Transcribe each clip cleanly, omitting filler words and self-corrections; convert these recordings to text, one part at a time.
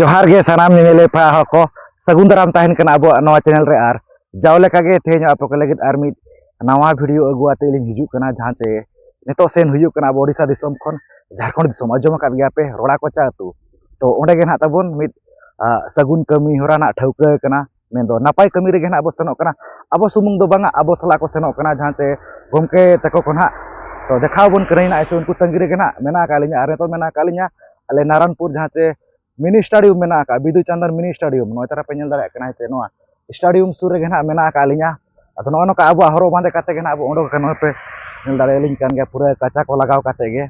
जोहार गे सानाम नेले पा को सगुन दाराम तहन कना अब नवा चैनल रे आर जावले कागे तेज आप को लगित आर मिद नवा वीडियो अगुआते लिंग हिजु कना जहां से नेतो सेन हुयु कना ओडिसा दिसम खन झारखंड दिसम अजम का गया पे रोड़ा कोचा अतु तो ओंडे गे ना तबन मिद सगुन कमी होरा ना ठौका कना मेंदो नापाय कमी रे गे ना अब सनो कना अब सुमुंग दो बांगा अब सला को सनो कना जहां से गोमके तको कोना तो देखाव बन करेना ऐसे उनको तंगी रे गे ना मेना कालिnya आरे तो मेना कालिnya अले नारायणपुर जहां से मिनी स्टेडियम मेना का बिदु चंदन मिनी स्टेडियम नोय तारा पे नेल दाड़ा कना ते नोआ स्टेडियम सुर रे ना मेना का लिnya अतो नो का अब हरो बांधे काते गे ना अब ओंडो कनो पे नेल दाड़ा लिंग कान गे पूरा काचा को लगाव काते गे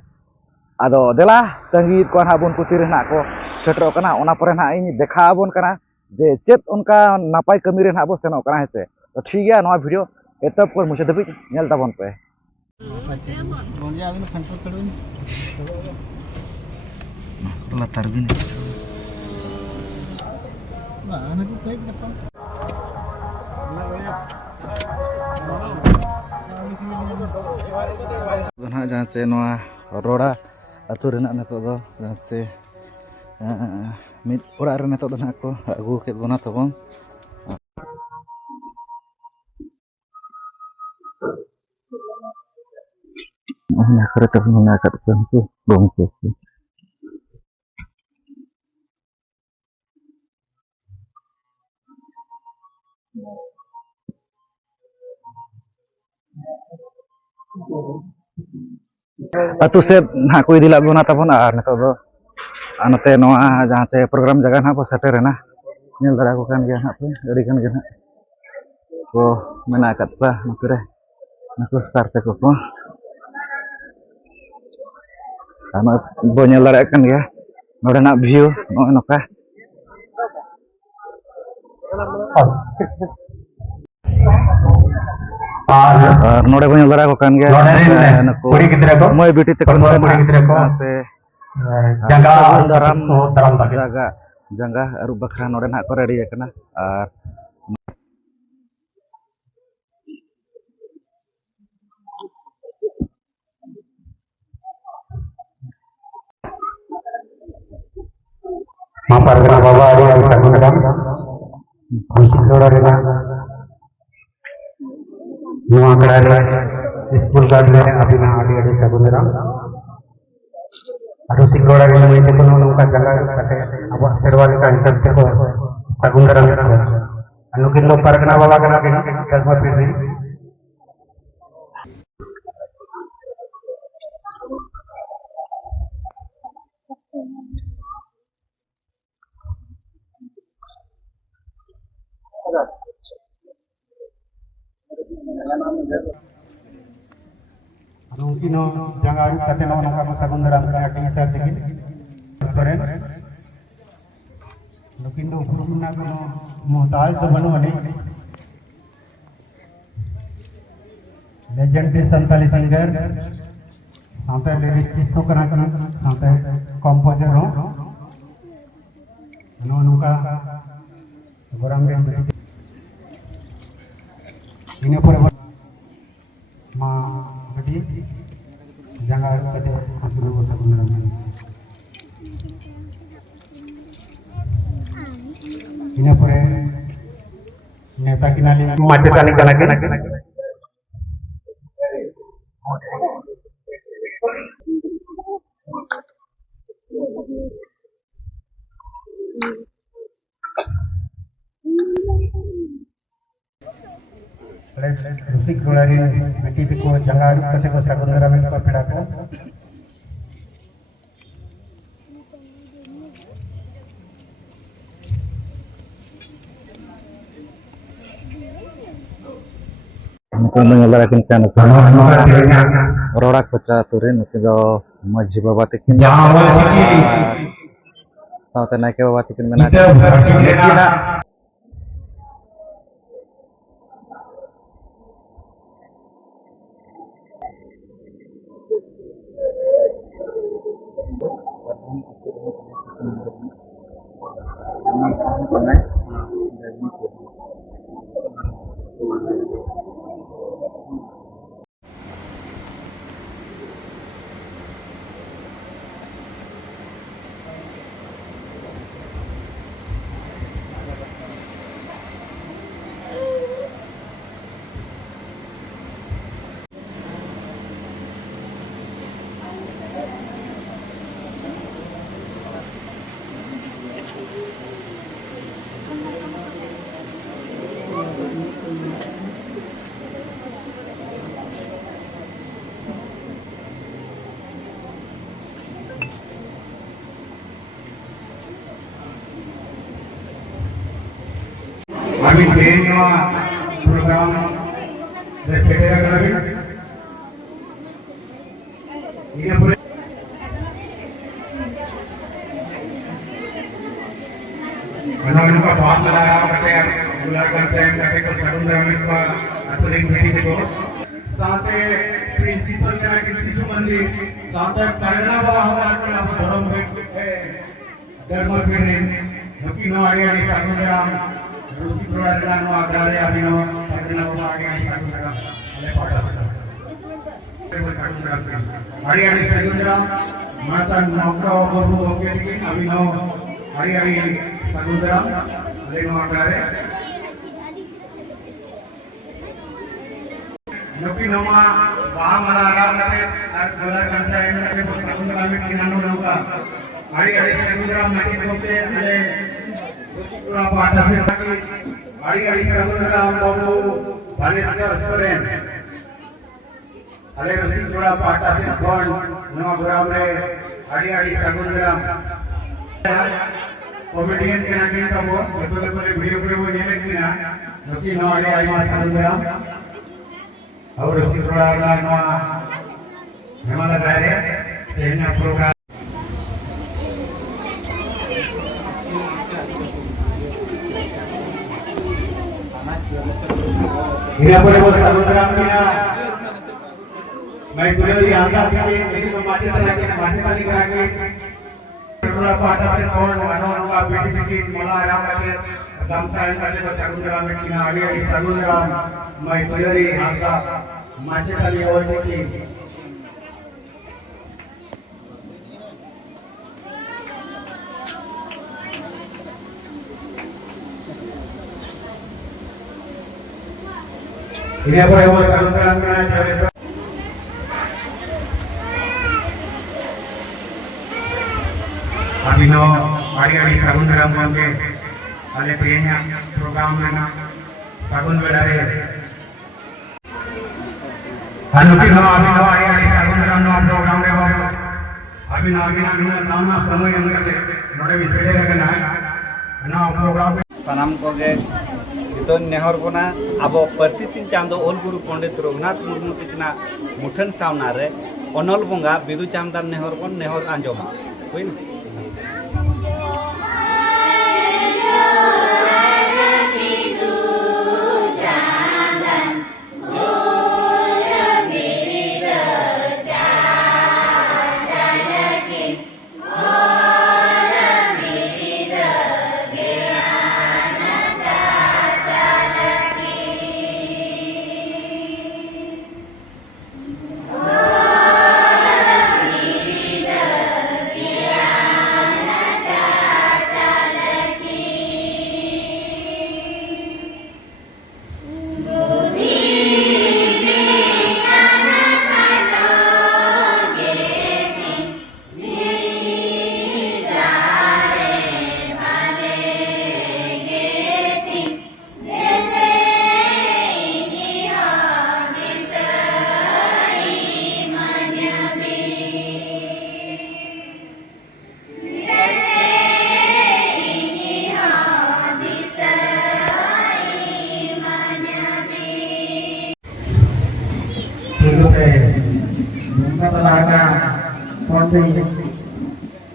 आदो देला तंगी को ना बन कुतिर ना को सेटरो कना ओना परे ना इन देखा बन कना जे चेत उनका नापाय कमी रे ना अब सेनो कना हेसे तो ठीक गया नोआ वीडियो एतब पर मुझे दबी नेल ताबन पे लातार भी नहीं जहाँ से रोड़ा अतु नितो जहाँ से मिद ओड़ा रे नितो को अगू के बना तबन ओना करे तबन ओना का को गोमके अतु से ना को इदिला बना तबन आर नितो दो नते नोआ जहाँ से प्रोग्राम जगह ना को सेटर ना नेल दाड़ा को कान गया ना पे अड़ी कान गया ना को मेना कतपा नतरे नको स्टार्ट को आमा बो नेल दाड़ा कान गया नोडे ना व्यू नोय नोका और नोडे बो नेल दाड़ा को कान गया नको मोय ब्यूटी ते को से जंगा दाराम जागा जंगा अरु बखरा नोडे ना को रेडी कना और मा परगना बाबा आदि सगुनराम सिंगोड़ा रेना नुआ कड़ा रे स्कूल गार्ड ले अभिना आदि सगुनराम अरु सिंगोड़ा रे में कोनो नोका जंगा कते अब सेरवाल का हिसाब से को सगुनराम अनुकिन लो परगना बाबा कना के कसमा पीड़ी अनुकिनो जंगा कते नो नोका को सगुनराम का के हिसाब से करे अनुकिन दो पुरुना को मोहताज तो बनो नहीं लेजेंडरी संताली सिंगर साथे लिरिक्स तो करा साथे कंपोजर हो नो नोका गोराम रे इने पर मा गडी जंगा कते असुरु को सगुनराम इने पर नेता किनाली माचेतानी कना के ऋषिक गोलारी बेटी को जंगा कते को सगुनराम में पेड़ा को नको नेल दाड़ा किन कान रोड़ा कोचा तुरे नुके दो माझी बाबा तकिन साथे नायके बाबा तकिन मेना अभी ट्रेन प्रोग्राम सेटेरा करें ये पूरे मनोरंजन का स्वाद लगाया करते हैं बुला करते हैं करते को सगुंदराम का असलिंग मीटिंग को साथे प्रिंसिपल का शिशु मंदिर साथे परगना बाबा हमारा अपना धर्म है धर्म फिरने नकी नो आगे सगुंदराम रूसी प्रोग्राम नो आगे अभिनो परगना बाबा आगे सगुंदराम ले पाटा आगे सगुंदराम माता नौकरा बाबू ओके की अभिनो आगे सगुंदराम ले नो आगे नकी नोमा बाहा मला आराम करते और गोला करता है मैंने वो सगुंदराम में किनानो नौका आगे सगुंदराम नकी बोलते अरे उसी पूरा पाटा से आगे सगुंदराम बाबू बालेश्वर सोरेन अरे उसी पूरा पाटा से कौन नवा ग्राम रे आगे सगुंदराम कॉमेडियन के नाम का वो बड़े वीडियो वो ये लेकिन नकी नवा आगे आई सगुंदराम और उसकी प्रोग्राम हमारा दायरे तेना प्रोग्राम इधर पर वो सगुंदराम किया मैं तुझे भी आता कि इसको माचे तली करा के थोड़ा पाटा से कौन मानो का बेटी की मोला आराम करके दम साइन करके तो सगुंदराम में किना आगे सगुंदराम मैं तुझे भी आता माचे तली और की इधर पर वो सगुंदराम में जवेश्वर अभिनो आड़ी सगुंदराम के अले प्रियना प्रोग्राम में सगुन बेड़ारे अनुकिनो अभिनो आड़ी सगुंदराम नो प्रोग्राम रे अभिनो नाम समय अंगते नोडे विषय रखना ना प्रोग्राम सानाम कोगे तो नेहर बना अब परसी सिंह चांदो ओल गुरु पंडित रघुनाथ मुर्मू तिकना मुठन सावना रे अनल बंगा बिदु चांदार नेहर बन नेहर आंजोमा हुई ना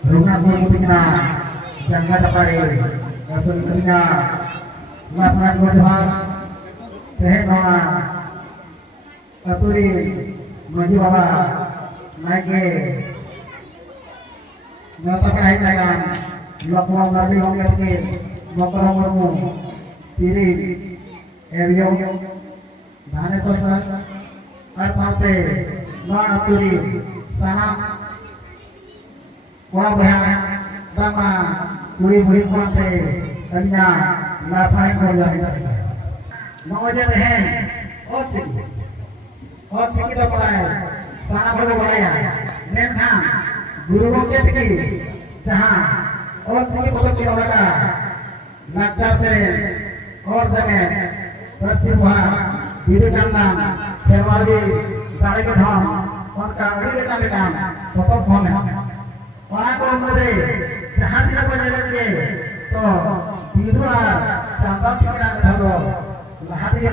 rumah punya jangka tapare rasul punya lapangan berdoa tehna aturi maju baba naike nata kai jagan lokwa nabi hongge ke mokoro mormu tiri eriyo dhane sosar ar paate ma aturi sana Wah bahaya, bama buri kuante kanya lapai kerja kita. Mau aja deh, oh sih kita pakai sana baru boleh. Nenham guru bangke tiki, jahah oh sih kita kita lagi nakta se, और जगह पश्चिम वहाँ बिरु चंदन फेरवारी सारे के धाम और कांगड़ी के काम तो phone है वहाँ को मुझे जहाँ भी लगने लगे तो बिरु चांदा पिकना धरो लाहत के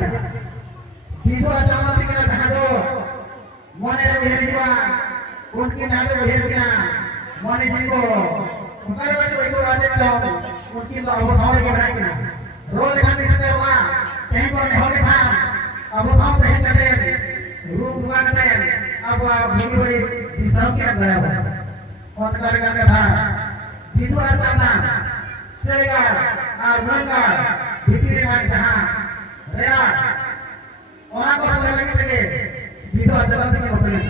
दीदो चांदा पिकना धरो मने बेहरिया उनकी नामे बेहरिया मने जीवो उनके बारे में आजे तो उनकी तो अवस्था के बारे में रोज खाने से करवा कहीं पर नहीं होने था अब हम नहीं करते रूप बुआते अब भूल दिशा के गया और करेगा था दीदो चांदा चलेगा और मंगा भीतरी में जहां रेया और आपको समझने के लिए दीदो चलन में होते हैं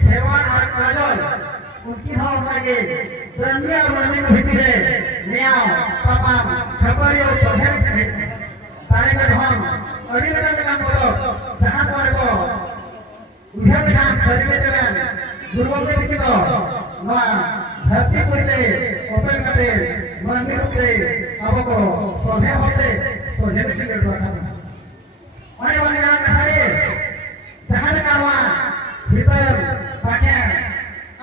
सेवा और काजल उनकी भाव लगे दुनिया बनने में भीतरी निया पापा खबर और सहेब तारे का धन अड़ी लगा के काम करो जहां पर को उधर के काम शरीर में चलन दुर्बल के कितो ना धरती कोते ओपन करते मंदिर पे आपको सोहे होते सोहे के लिए बात अरे वाले ना कहे जहां कावा भीतर पाके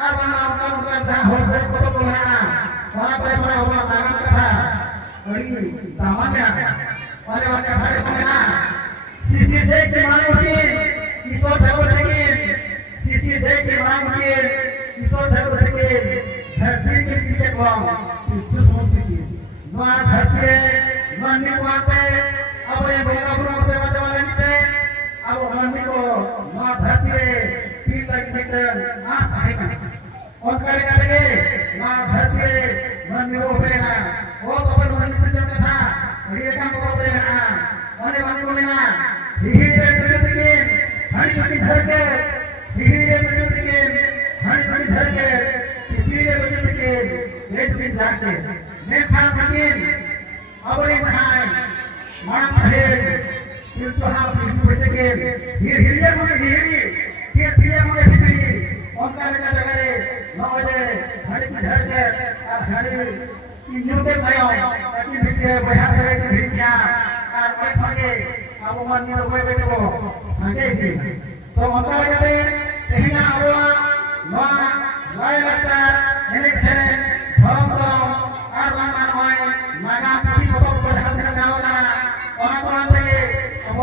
अब आपका उनका जहां हो से को बोलना वहां पे बड़ा हुआ नाम कथा अरे दामन है वाले भाई बोलना सीसी देख के मानो की इसको जरूर है सीसी देख के मानो की इसको जरूर है धरती के पीछे को पीछे समुद्र की नवा धरती नवा निवाते अब ये बोला से बचे वाले निकले अब मंदिर को नवा धरती 3 मीटर आस आएगा और करेगा लगे नवा धरती मंदिर को बनेगा वो तो पर मंदिर से चलता था ये काम को बनेगा वाले बात को लेना धीरे धीरे के हर किसी घर के धीरे धीरे के हर किसी घर के धीरे धीरे के एक दिन जाके मैं खान फकीर अब ये जहां मां है ये तो हाथ में बैठे के धीरे धीरे मुझे और का लगा लगे 9 बजे हर की घर के और हर की न्यूते भयो ताकि बिके बया से भिकिया और बैठे अब मन में कोई बैठो संगे की तो होता है तेहिना अब मा लाय लगता है से धर्म और मान होय नागा पुथी को पढ़ा गावला और बात है अब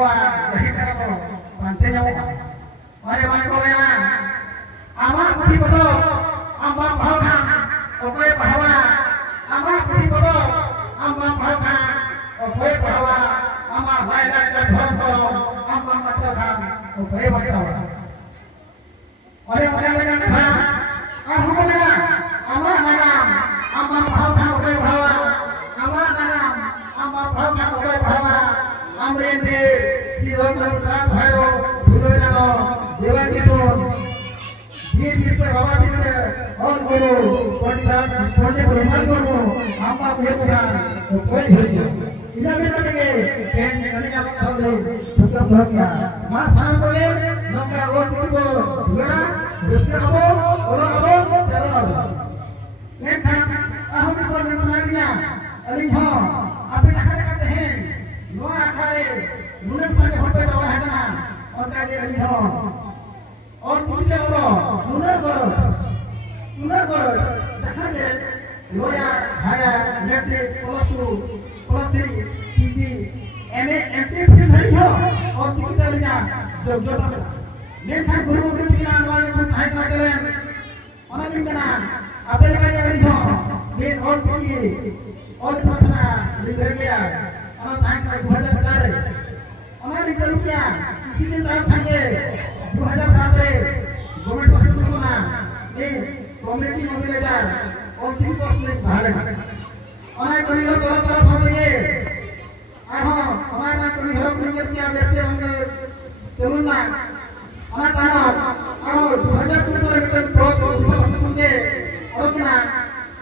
यही करो मानते जाओ अरे मन को लेना आमा पुथी को आमा भावना ओके पढ़वा आमा पुथी को आमा भावना ओके पढ़वा आमा लाय लगता धर्म करो आमा मत खा ओके बताओ अरे मन लगा था हम बोला आमा नाम आमा भावना ओके भावा आमा नाम आमा भावना ओके भावा हमरे ने सीधो साथ भयो भूलो जानो देवा किशोर ये जिससे बाबा जी ने और गुरु पंडित पंडित ब्रह्मन गुरु आमा भेजा तो कोई भेजा इधर भी लगे पेन निकलने का मतलब नहीं तो धर क्या मां स्थान को ले नंबर और को हुआ जिसके अब चलो एक खान हम को सुना दिया अली हां आप कहां करते हैं नो आखरे मुने संगे होते तो है ना और का जे अली हां और छुट्टी जाओ मुने करो जहां जे लोया भाया मैट्रिक +2 +3 पीजी एमए एमटेक फिर धरी हो और छुट्टी चले जा जो लेखन गुरु के ज्ञान वाले को भाई ना चले अनालिम बना अपने का अली हो ये और छुट्टी और प्रश्न लिख गया और भाई का 2004 अनालिम चलू क्या इसी दिन टाइम थाके 2007 रे गवर्नमेंट प्रोसेस को ना ये कम्युनिटी मोबिलाइजर और सिविल पोस्ट में भाग अनाय कमी हो तरह समझे हां हमारा कमी हो प्रीमियर किया व्यक्ति हमने चलूं ना अना ताना और 2014 रे बहुत सब सुनके और ना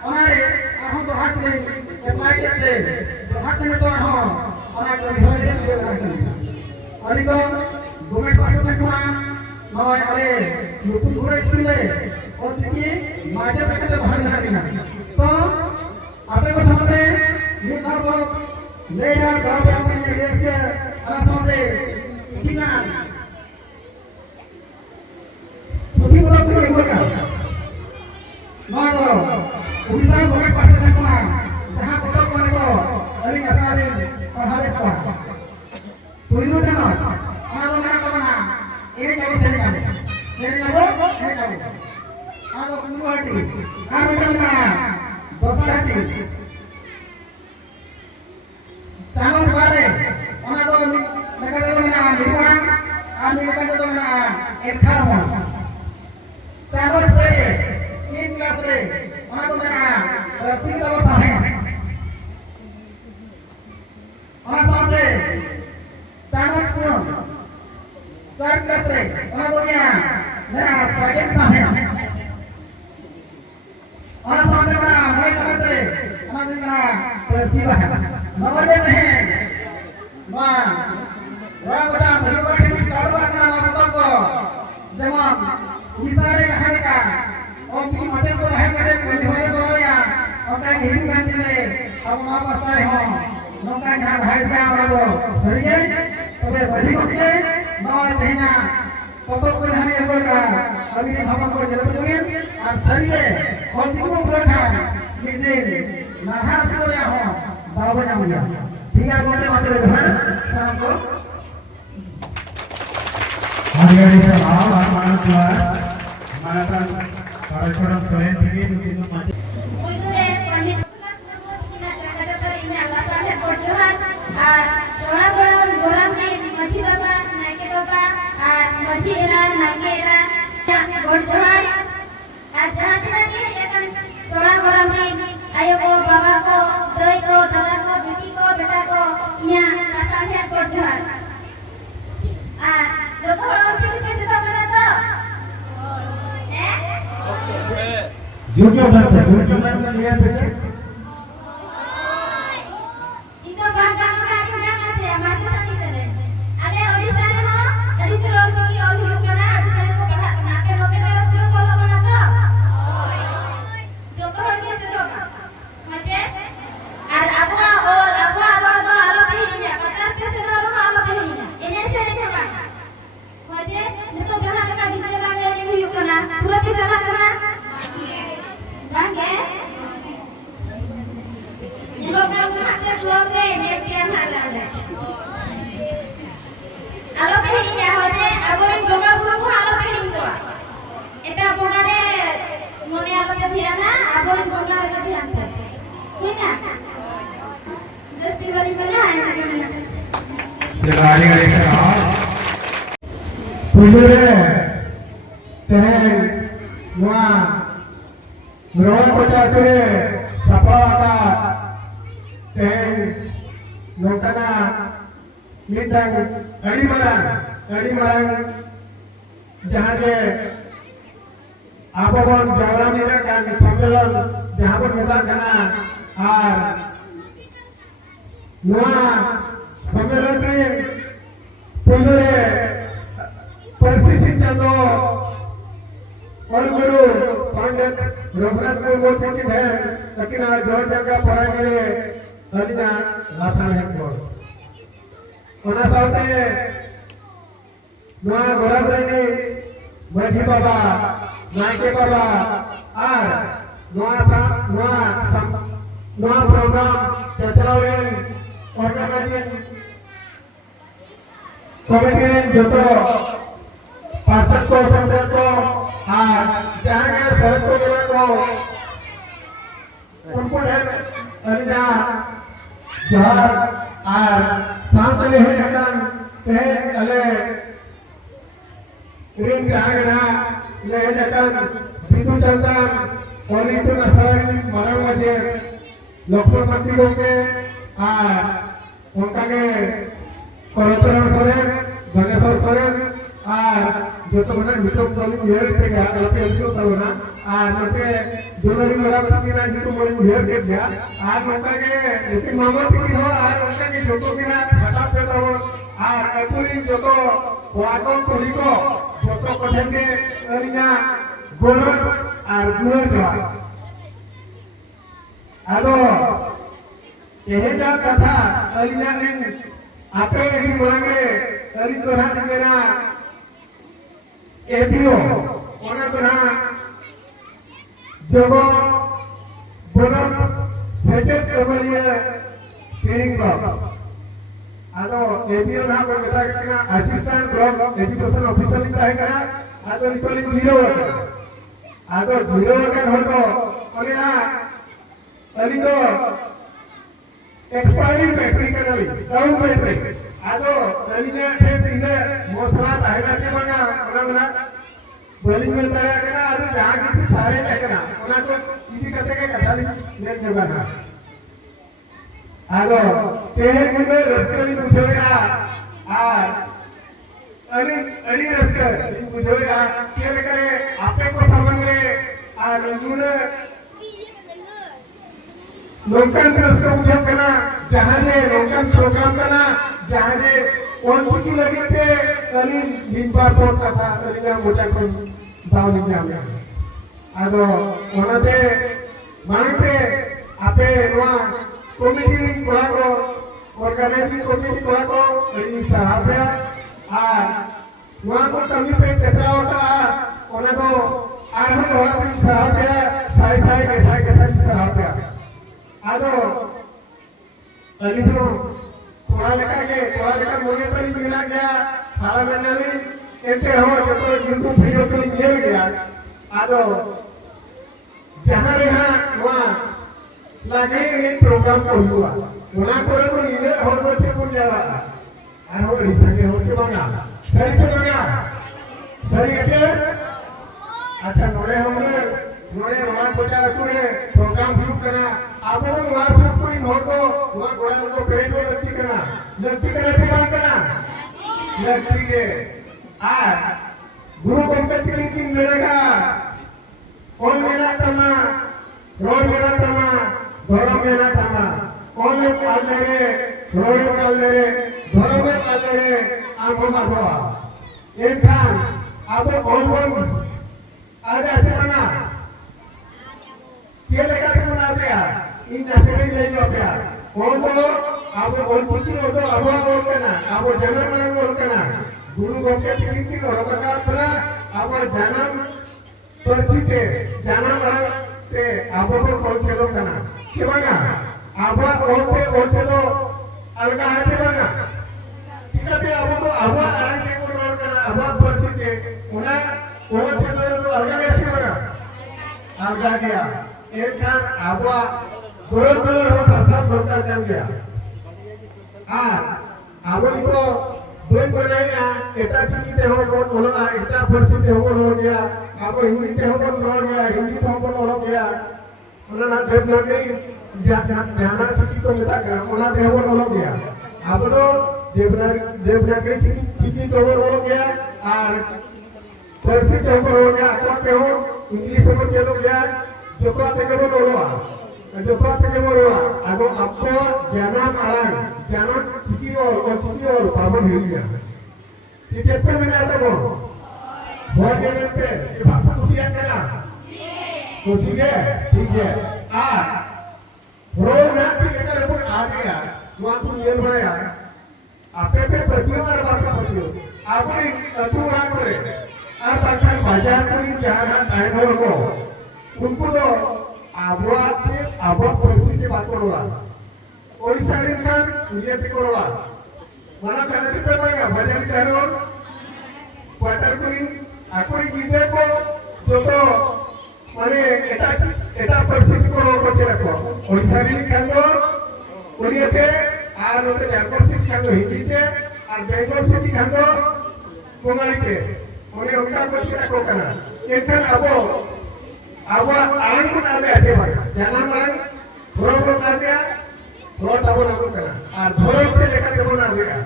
हमारे हम तो हाथ में अप्लाई करते तो हाथ में तो हां अना कमी हो अली को गवर्नमेंट पास से को नय अरे नতুন ঘুরে স্কুলে और की माझे पे तो भाग ना तो आपके को समझे ये कर ले जा गांव में देश के अना समझे ठीक ना उसी को पूरा होगा ना तो उड़ीसा गवर्नमेंट पास से को जहां ini jauh sering jauh ada puluh hati ada mana dosa hati jangan sebare mana tu mereka tu mana diruang kami mereka tu mana ekharmon jangan sebare ini kelas re mana tu mana rasik tu sahih mana sampai jangan pun चार class रे ओना दुनिया मेरा सजन साहेब ओना सामने मेरा मले चलत रे ओना दिन मेरा परसीबा है नवजे नहीं मां रंग बता मुझे बात नहीं काड़वा करना ना बता को जवान इशारे कहानी का और की मजे को बाहर करे कोई होने को या और का हिंदी गान दिले अब ना बसता है नौका ध्यान हाइट पे आ रहा सही है तबे बड़ी के नौ महीना पतों को हमें ये बोला अभी हम को जरूर होंगे और सही है और जिनको रखा ये दिन नहास को या हो बाबा जा मुझे ठीक है बोलते बोलते हैं शाम को हरियाणा से आवाज हमारा द्वार हमारा कार्यक्रम स्वयं भी दिन माचे उइदुरे पंडित किना जगह पर इन अल्लाह साहे पढ़ान और थोड़ा थोड़ा गोराम ने मछी बाबा नाके बाबा और मछी एरा नाके एरा गोरजहार और जहां तना के एकन थोड़ा गोराम ने आयो को बाबा को दई को दादा को बेटी को बेटा को इया साहे पढ़ान और जो थोड़ा उठी के से बना तो यूट्यूब पर लिया पैसे itu bangga mengari jangan saya masih tapi tadi ada Odisha nih no tadi suruh siki oli yukana Odisha itu pada kenapa noke dah perlu kalau mana tuh jodoh lagi jodoh macam ada apa tuh alam pilihnya pacar pesen orang alam pilihnya ini saya ni cuma macam itu jangan lekat di jalan yang yukana pura bisa lah kena bangga ये लोग ना अपने blog में net के हाल है आलो कहिनी क्या हो जे अबोरन बोगा बुरो को आलो कहिनी तो एटा बोगा रे मने आलो पे ध्यान ना अबोरन बोगा रे ध्यान दे ठीक है दस्ती वाली बना है ना ये गाड़ी गाड़ी से आ पुजरे तेरे वहां रोड को जाते सपा का नौकना मिटंग अड़ी मरंग जहाँ के आप जावरा मिला का सम्मेलन जहाँ पर मिला करना और नवा सम्मेलन में पुंडरे परिस्थिति चलो और गुरु पंडित रघुनाथ मूर्ति है लेकिन आज जो जगह पढ़ा गए सरिता राथा है बोल ओना साथे नवा गोलाम रेनी मधी बाबा नायके बाबा और नवा प्रोग्राम चचलावेन ऑर्गेनाइजिंग कमिटी जो तो पार्षद को संसद को और जहाँ के शहर को मिला को उनको अनिजा जोहर और शांत ले है जगन ते अले रिंग जागना ले है जगन बिंदु चंद्रन और ऋतु नसर मरंग मजे लक्ष्मण मंत्री लोग के और उनका के करोतरण सोरेन गणेश्वर सोरेन और जो तो बना मिट्टो तो ये पे गया लपे उसको तो ना और नटे जोनरी मेरा पति ना जो मोरी मुझे देख गया आज उनका के लेकिन मामा पति हो आज उनका के जो तो बिना खटा पे तो और अतुरी जो तो वाको पुरी को जो तो कठिन के अरिया गोरन और गुरन का आदो ये जो कथा अरिया ने आपरे भी बोलेंगे अरि तो ना मेरा एपीओ ओना तो ना जोगो बोलो सेटेट कबलिए ट्रेनिंग को आदो एबीओ ना को मेता कना असिस्टेंट ब्लॉक एजुकेशन ऑफिसर लिखा है कना आदो नितोली वीडियो आदो वीडियो के हतो अलिना अलिदो एक्सपायरी बैटरी कनाली डाउन बैटरी आदो अलिने थे तिंगे मसला ताहेगा के बना ओना बलिंग में ताया कना आदो जहां की सारे कना ओना को इजी कते के कथाली ले जगना आदो तेरे मुझे रस्कली बुझेगा अली अली रस्कर इन बुझेगा केले करे आपे को समझे मुझे लोकल रस्कर बुझे करना जहाँ जे लोकल प्रोग्राम करना जहाँ जे कौन सी लगी थे अली निम्बार पोट कथा अली ना मोटा कौन दाव निजाम आदो ओनाते मानते आपे वहाँ कमिटी कोला को ऑर्गेनाइजिंग कमिटी कोला को इन सहायता वहाँ को कमी पे चक्रा होता ओना को आरंभ होना भी सहायता साई कैसा सहायता आदो अली तो कोला लेकर मुझे पर मिला गया थाला बनाली एंटे हो जो तो यूट्यूब वीडियो के लिए मिल गया आदो जहाँ रहा वहाँ लागे ini program kedua, orang pada tu ni orang tu pun jalan, orang di sana orang tu mana, sari kece, अच्छा नोरे orang pada tu ni program view kena, apa pun orang view tu ini orang tu kerja tu lebih kena tu mana kena, lebih ke, guru kompeten kin mereka, orang mereka sama, orang mereka sama धर्म मेला थाना कौन काल मेरे road काल मेरे धर्म काल मेरे आंखों का हुआ एक खान अब कौन आज ऐसे बना ये लेकर के बना दिया इन नशे ले जाओ क्या कौन तो अब कौन छुट्टी हो तो अब और करना अब जन्म में और करना गुरु गोपे की रोड का अपना अब जन्म परिस्थिति जन्म ते अब तो कौन चलो करना कितना आबा ओटे तो अलगा है कितना कितना अब तो आबा आराम के को रोड करना आबा परिस्थिति उन्हें ओटे तो अलगा है कितना अलगा गया एक खान आबा बरोबर हो सरसाब सरकार कर गया आबा तो बोल बनाया एटा चिकिते हो बोलना एटा परिस्थिति हो गया आबा हिंदी ते हो बोल गया हिंदी तो हो गया उन्होंने देवनागरी ध्यान चिठी तो मिलता है उन्होंने देवनागरी हो गया अब तो देवनागरी चिठी तो हो गया और पर्सी तो हो गया तो हो इंग्लिश में चलो गया जो का ते को बोलवा जो का ते को बोलवा अब आपको ज्ञान चिठी और पावन हो गया ठीक है पे मैंने ऐसा को बहुत जगह पे भाषा खुशी करना तो ठीक है रोज रात के लेकर अपन आ गया वहाँ तू ये बनाया आपे पे पतियों और बापा पतियों आपने तू रात पड़े और बाकी बाजार पर इन जहाँ टाइम को उनको तो आबुआ परिस्थिति बात करोगा ओडिशा रिंकन नियति करोगा mana cara kita bagaimana bajar jalur water kuning aku ini ko joto mane eta परिस्थिति को रोक के रखो ओडिशा में खांदो ओडियाते আর ওতে জার্মানিতে খাंदो হিন্দিতে আর বেঙ্গল সিটি খাंदो বঙ্গালীতে ওনে ওটা করতে রাখো কেন এখানে আবো আইন কোন আছে ভাই জানা মান ধরো কাজে ধরো তাবো না কেন আর ধরো কে দেখা দেব না দেয়া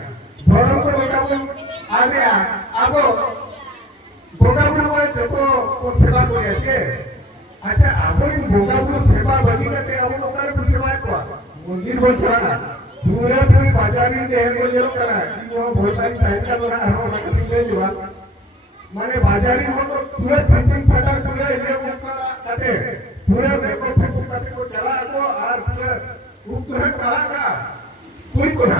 ধরো তো দেখাবো আগে আবো বঙ্গাবুড়ো দেখো ও সেবা করে আছে अच्छा आपण बोगाबुल सेवा बघितले आपण लोकांना पुसेवा को मंदिर बोल करा पूरा पूरी बाजारी देह को जेलो करा की वो बोलताई टाइम का लोग हरो सकती है जीवा माने बाजारी हो तो पूरा फिटिंग फटार पूरा ये उकरा काटे पूरा मेको फिटिंग काटे को चला को और पूरा उपग्रह करा का कोई को ना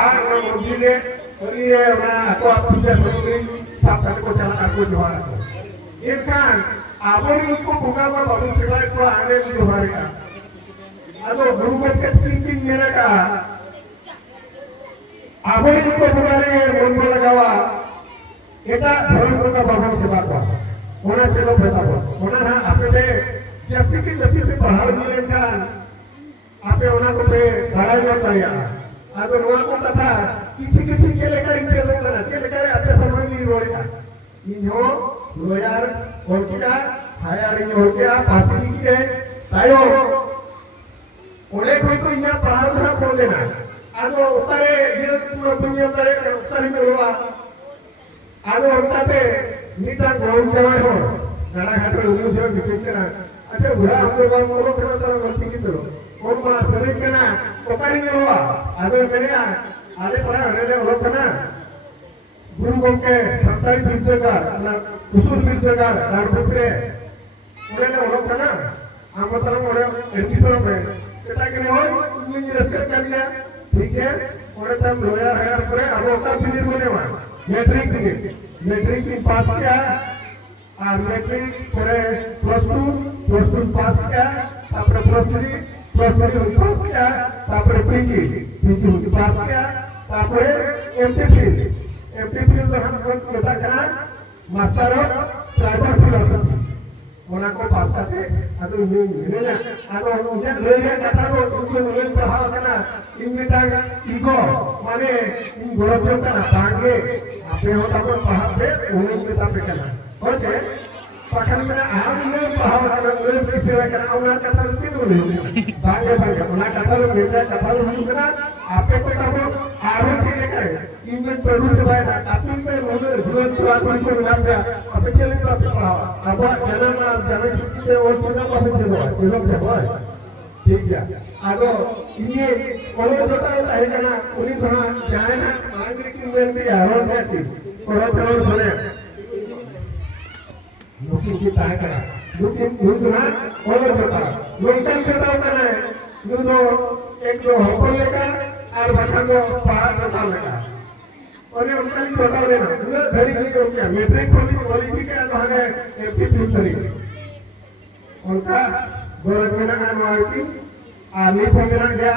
और वो मंदिर ने और ये ना को पूजा सामग्री साफ करके को चला को जवा एक कान आपण उनको भूखा पर बाबू सिवाय को आने जो हमारेगा अतो गुरु के तीन मेरा का ᱟᱵᱚ ᱡᱩᱫᱤ ᱵᱚᱸᱜᱟ ᱨᱮ ᱢᱚᱱ ᱵᱚᱱ ᱞᱟᱜᱟᱣᱟ ᱮᱴᱟᱜ ᱫᱷᱚᱨᱚᱢ ᱠᱚᱫᱚ ᱵᱟᱵᱚᱱ ᱥᱮᱵᱟ ᱠᱚᱣᱟ ᱚᱱᱟ ᱪᱮᱫᱚᱜ ᱯᱮ ᱛᱟᱵᱚᱱ ᱚᱱᱟ ᱱᱟᱦᱟᱜ ᱟᱯᱮ ᱯᱮ ᱡᱟᱹᱥᱛᱤ ᱠᱮ ᱡᱟᱹᱥᱛᱤ ᱯᱮ ᱯᱟᱲᱦᱟᱣ ᱤᱫᱤ ᱞᱮᱱᱠᱷᱟᱱ ᱟᱯᱮ ᱚᱱᱟ ᱠᱚᱯᱮ ᱵᱟᱲᱟᱭ ᱧᱟᱢ ᱫᱟᱲᱮᱭᱟᱜᱼᱟ ᱟᱫᱚ ᱱᱚᱣᱟ ᱠᱚ ᱠᱟᱛᱷᱟ ᱠᱤᱪᱷᱤ ᱠᱤᱪᱷᱤ ᱪᱮᱫ ᱞᱮᱠᱟᱧ ᱪᱮᱫᱚᱜ ᱠᱟᱱᱟ ᱪᱮᱫ ᱞᱮᱠᱟᱨᱮ ᱟᱯᱮ ᱥᱟᱢᱟᱝ ᱤᱧ ᱨᱚᱲᱮᱫᱼᱟ ᱤᱧᱦᱚᱸ ᱞᱚᱭᱟᱨ ᱚᱞ ᱠᱮᱫᱟ ᱦᱟᱭᱟᱨᱤᱧ ᱚᱞ ᱠᱮᱫᱟ ᱯᱟᱥ ᱤᱫᱤ ᱠᱮᱫᱟᱹᱧ ᱛᱟᱭᱚᱢ ᱚᱸᱰᱮ ᱠᱷᱚᱱ ᱫᱚ ᱤᱧᱟᱹᱜ ᱯᱟᱲᱦᱟᱣ ᱫᱚ ᱠᱚᱢ ᱞᱮᱱᱟ ᱟᱫᱚ ᱚᱠᱟᱨᱮ ᱤᱭᱟᱹ ᱵᱟᱹᱧ ᱧᱟᱢ ᱫᱟᱲᱮᱭᱟᱜ ᱠᱟᱱᱟ ᱚᱠᱟᱨᱮᱧ ᱚᱞᱚᱜᱼᱟ ᱟᱫᱚ ᱚᱱᱠᱟᱛᱮ ᱢᱤᱫᱴᱟᱝ ᱜᱚᱲᱚᱢ ᱡᱟᱶᱟᱭ ᱦᱚᱲ ᱜᱟᱰᱟ ᱜᱷᱟᱴ ᱨᱮ ᱩᱢᱩᱞ ᱡᱚᱝ ᱢᱤᱛᱟᱹᱧ ᱠᱟᱱᱟ ᱟᱪᱪᱷᱟ ᱵᱩᱲᱦᱟ ᱟᱢ ᱫᱚ ᱵᱟᱢ ᱚᱞᱚᱜ ᱠᱟᱱᱟ ᱛᱟᱦᱚᱞᱮ ᱚᱞᱪᱤᱠᱤ ᱛᱮ ᱚᱞ ᱢᱟ ᱥᱟᱹᱨᱤᱧ ᱠᱟᱱᱟ ᱚᱠᱟᱨᱮᱧ ᱚᱞᱚᱜᱼᱟ ᱟᱫᱚᱭ ᱢᱮᱱᱮᱫᱼᱟ ᱟᱞᱮ ᱯᱟᱲᱟ ᱚᱸᱰᱮᱞᱮ ᱚᱞᱚᱜ ᱠᱟᱱᱟ गुरु गंके सरकारी बिरदागार ना उसूल बिरदागार राजपुत रे ओरे ले ओरो कना आम बताओ ओरे एडमिशन पे केटा के होय इंजीनियर रेस्पेक्ट कर लिया ठीक है ओरे तम लॉयर है पर अब ओका फिनिश होने वाला मैट्रिक की पास किया और मैट्रिक पर प्लस 2 पास किया तापर प्लस 3 पास किया तापर पीजी पास किया तापर एमपी तो हम कहता कना मास्टर ऑफ प्राइवेट फिलोसफी ओना को पास करते अदो मिलेना अदो उजे लेरे कथा को उनके मिले पढ़ाओ कना इन मिटांग ईगो माने इन गौरव कना बांगे आपे होता को पढ़ाते उन्हें मिटा पे कना ओके पठन में आम ने पढ़ाओ कना उन्हें पे सेवा कना ओना कथा रुचि तो नहीं बांगे ओना कथा लो मिटा कथा लो हम कना आपे को तब आरो ठीक है इंग्लिश पढ़ू के बाद आपन पे मोदे गुरुन पुराण को नाम दिया अब चले तो आप पढ़ाओ अब जन्म के और पूजा को भी चलो ठीक है आदो ये कोनो जोता है कना उनी थोड़ा जाने ना आज की मेन भी आरो है थी और चलो सुने लोकी की ताय करा लोकी दूसरा और जोता लोकन जोता कना है दो एक दो हपल लेकर और बखा दो पहाड़ जोता लगा और ये उनका ही छोटा लेना उन्हें धरी नहीं हो गया मैट्रिक खोली कॉलेज के आने एमपी फिल्टरी उनका गोरख में लगा मारती आने को मिला गया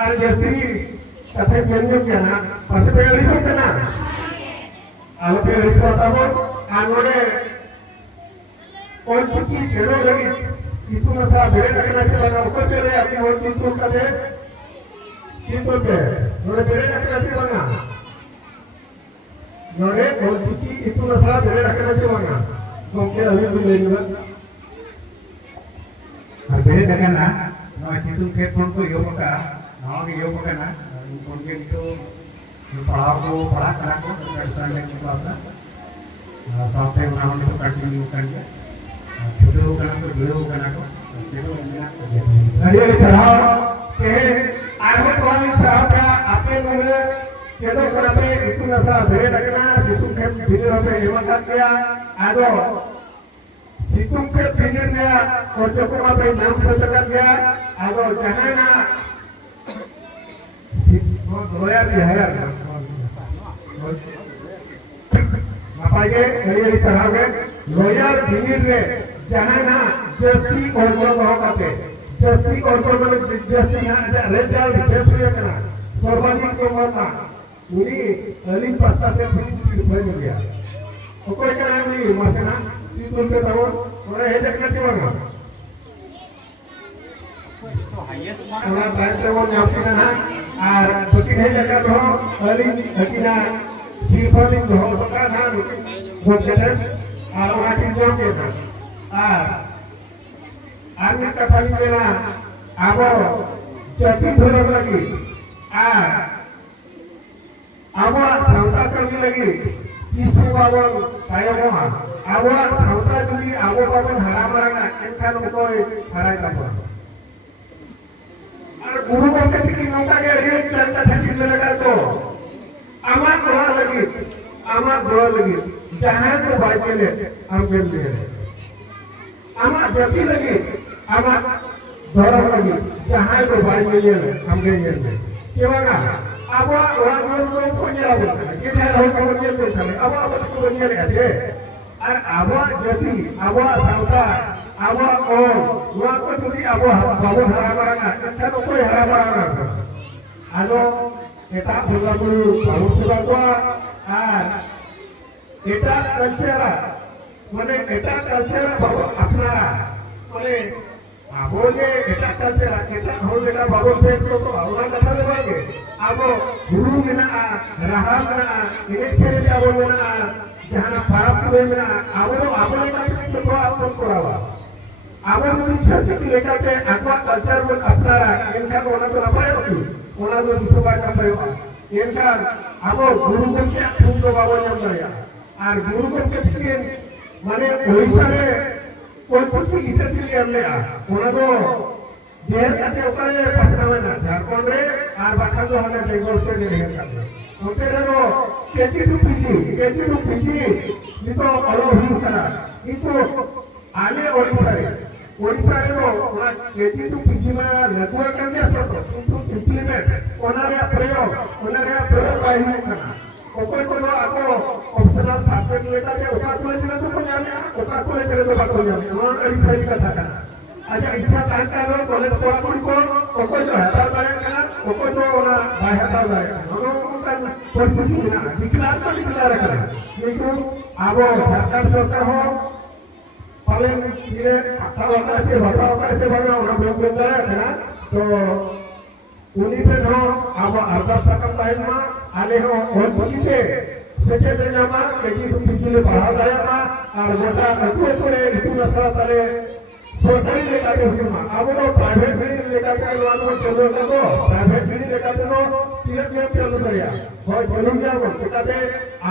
और जैसे कथे जन्म किया ना पस पे रिश्वत करना आलो पे रिश्वत हो आनोरे और चुकी खेलो लगी इतु मसा बेरे लगना चाहिए ऊपर चले अपनी और चिंतु करे चिंतु के नोरे बेरे लगना चाहिए नोरे और चुकी इतु मसा बेरे लगना चाहिए गंके अभी भी ले लूँगा बेरे लगना नोरे चिंतु के फोन को योग का नाव के योग का ना उनके तो पढ़ाओ को पढ़ा करा को ऐसा नहीं तो आपका साथ में उन्होंने तो कंटिन्यू कर दिया छोटे करना तो बड़े करना को अरे सराव के आगे वाली सराव का आपने मुझे केदो करते इतना सा बेरे लगना सितुम के वीडियो पे हिम्मत किया आदो सितुम के वीडियो दिया और जो को पे नाम से कर दिया आदो जहाना लॉयर भी है मापागे ये सराव के लॉयर वीडियो दे जहाना जस्ती और जो होते जस्ती और जो मतलब जस्ती यहाँ रेजाल जस्ती करना सर्वाधिक को मरना उन्हीं अलीम पस्ता से फिनिश भाई मिल गया तो कोई कहना नहीं मसना तीन पे तब और ये देखना चाहिए ना तो हाईएस्ट हमारा बैंक से वो न्याय करना और बच्चे है जगह तो अलीम हकीना सीफलिंग तो होता ना वो कहते और वहाँ की जो कहता आगे कथा मेरा आबो जति धरम लगी आबो सावता कमी लगी किसु बाबन तायमा आबो सावता जदी आबो बाबन हराम लागा एनखान कोई हराय काबो और गुरु को कथि नौका के एक चर्चा थी लगा तो आमा कोला लगी आमा गोल लगी जहां तो बाइले हम गेल दे आमा जति लगी आमा धरम लगी जहां तो भाई मिले हम गए में केवागा अब वागोर को पोजरा बोलता है के हो को के बोलता है अब तो बनिया रे और अब जति अब सावता ᱟᱵᱚ ᱚᱞ ᱱᱚᱣᱟ ᱠᱚ ᱡᱩᱫᱤ ᱟᱵᱚ ᱵᱟᱵᱚᱱ ᱦᱟᱨᱟ ᱵᱟᱲᱟᱜᱼᱟ ᱮᱱᱠᱷᱟᱱ ᱚᱠᱚᱭ ᱦᱟᱨᱟ ᱵᱟᱲᱟᱜᱼᱟ ᱟᱫᱚ ᱮᱴᱟᱜ ᱵᱚᱸᱜᱟ ᱵᱩᱨᱩ ᱵᱟᱵᱚᱱ ᱥᱮᱵᱟ ᱠᱚᱣᱟ ᱟᱨ एटाक कल्चर माने एटाक कल्चर बाबो अपनारा माने आबो जे एटाक कल्चर एटाक हो जेटा बाबो पे तो आवना कथा लेबागे आबो गुरु मेना राहा मेना इलेक्शन रे आबो मेना जहां पाप मेना आबो लेका तो आपन करावा आबो যদি छत्तीस लेकाते आत्मा कल्चर में अपनारा इनका ओना तो नपाय होती ओना तो सुबह का पायो इनका आबो गुरु को क्या तुम तो बाबो नाम दया আর গুরু করতে থেকে মানে ওইখানে পঞ্চাশটি ইটা থেকে আনলে ওরা তো দেহের কাছে ওখানে পাঠাবে না ঝাড়খণ্ডে আর বাকি তো হলে বেঙ্গলসে দেহের কাছে ওদের তো কেজি টু পিজি কিন্তু অলো হিংসা কিন্তু আগে ওড়িশারে তো ওরা কেজি টু পিজি মা নেটওয়ার্ক কাছে আসতো কিন্তু ইমপ্লিমেন্ট ওনারে প্রয়োগ বাহিনী করা ओकर को आपको ऑप्शनल सब्जेक्ट लेता है ओकर को चले तो कोई जाने ओकर को चले तो बात हो जाए और ऐसी सारी कथा का अच्छा इच्छा कान का लो कॉलेज पढ़ा पढ़ी को ओकर जो है का ओकर जो ना बाहर का है दोनों का परिस्थिति ना डिक्लेयर करे लेकिन आबो सरकार हो पहले ये 18 से 12 से बना और लोग करे ना तो उन्हीं पे जो अब आधा सकल टाइम में आले हो और जीते सच्चे देना में केजी तो पिछले बढ़ा जाएगा और बेटा अकुले इतु नशा करे सरकारी लेकर के हुआ अब तो प्राइवेट भी लेकर के लोग को चलो तो प्राइवेट भी लेकर के तो तीन तीन चलो गया और चलो गया वो कहते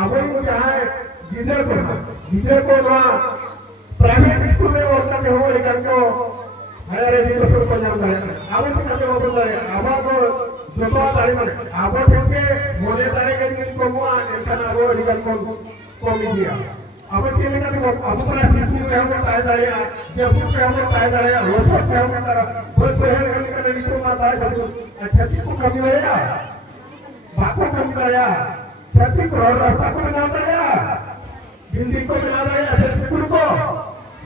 आवड़ी चाहे गिजर को ना प्राइवेट स्कूल में और करते हो लेकर को हायर एजुकेशन को नाम है आवड़ी करते हो तो आवाज जो तारी माने आबो ठेके मोने तारे के दिन कोमुआ एखान आबो रिकल को मिडिया आबो केने का आबो पर सिटी में हम ताय तारे जब पे हम ताय तारे रोज पे हम तारा बहुत पहले हम के दिन को ताय तारे अच्छा को कमी होया बाको कमी करया छती को रास्ता को ना करया बिल्डिंग को बना दे अच्छा स्कूल को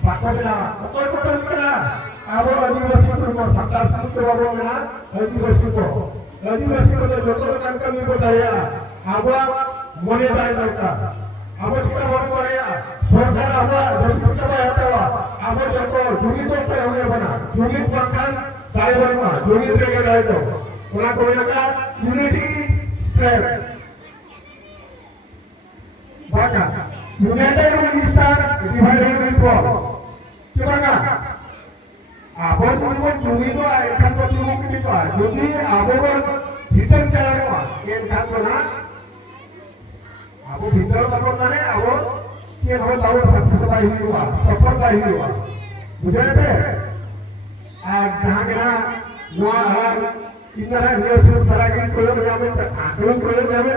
बाको बना कोई को कमी करा आबो आदिवासी को सरकार से बाबो ना आदिवासी को जो काम कमी बताया आबो मॉनिटर करता आबो चिता बड़ करया सरकार आबो जब चिता बायता आबो जको दुगी तो होने बना दुगी प्रकार दाई बना दुगी रे दाई तो ओना कोइना यूनिटी स्ट्रेंथ बाका united we start divided we fall केबागा आबो दुगी तो एखान तो दुगी तो যদি आबो ভিতর চালানো এর কারণ না আবো ভিতর কারণ জানে আবো কে ভাবে তাও সফলতা হিলুয়া বুঝাতে আর জাহাগনা নোয়া আর ইনারা নিয়ে শুরু করা গিয়ে প্রয়োগ যাবে আন্দোলন প্রয়োগ যাবে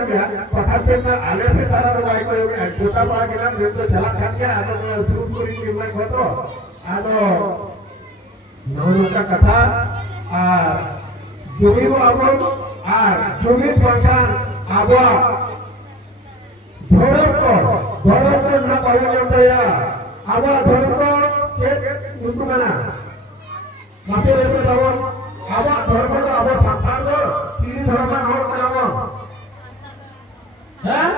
কথা পেটা আলে সে তারা তো বাই করে গোটা পা গেলাম যে তো ঝালা খাকে আর শুরু করি কি মানে কত আর নৌকা কথা আর জমিও আবো আর জমি প্রধান আবো ধরন না পাওয়া যায়া আবো ধরন কে উন্নয়না মাসে লেতে যাব আবো ধরন আবো সাতার তিন ধরন হল নাম হ্যাঁ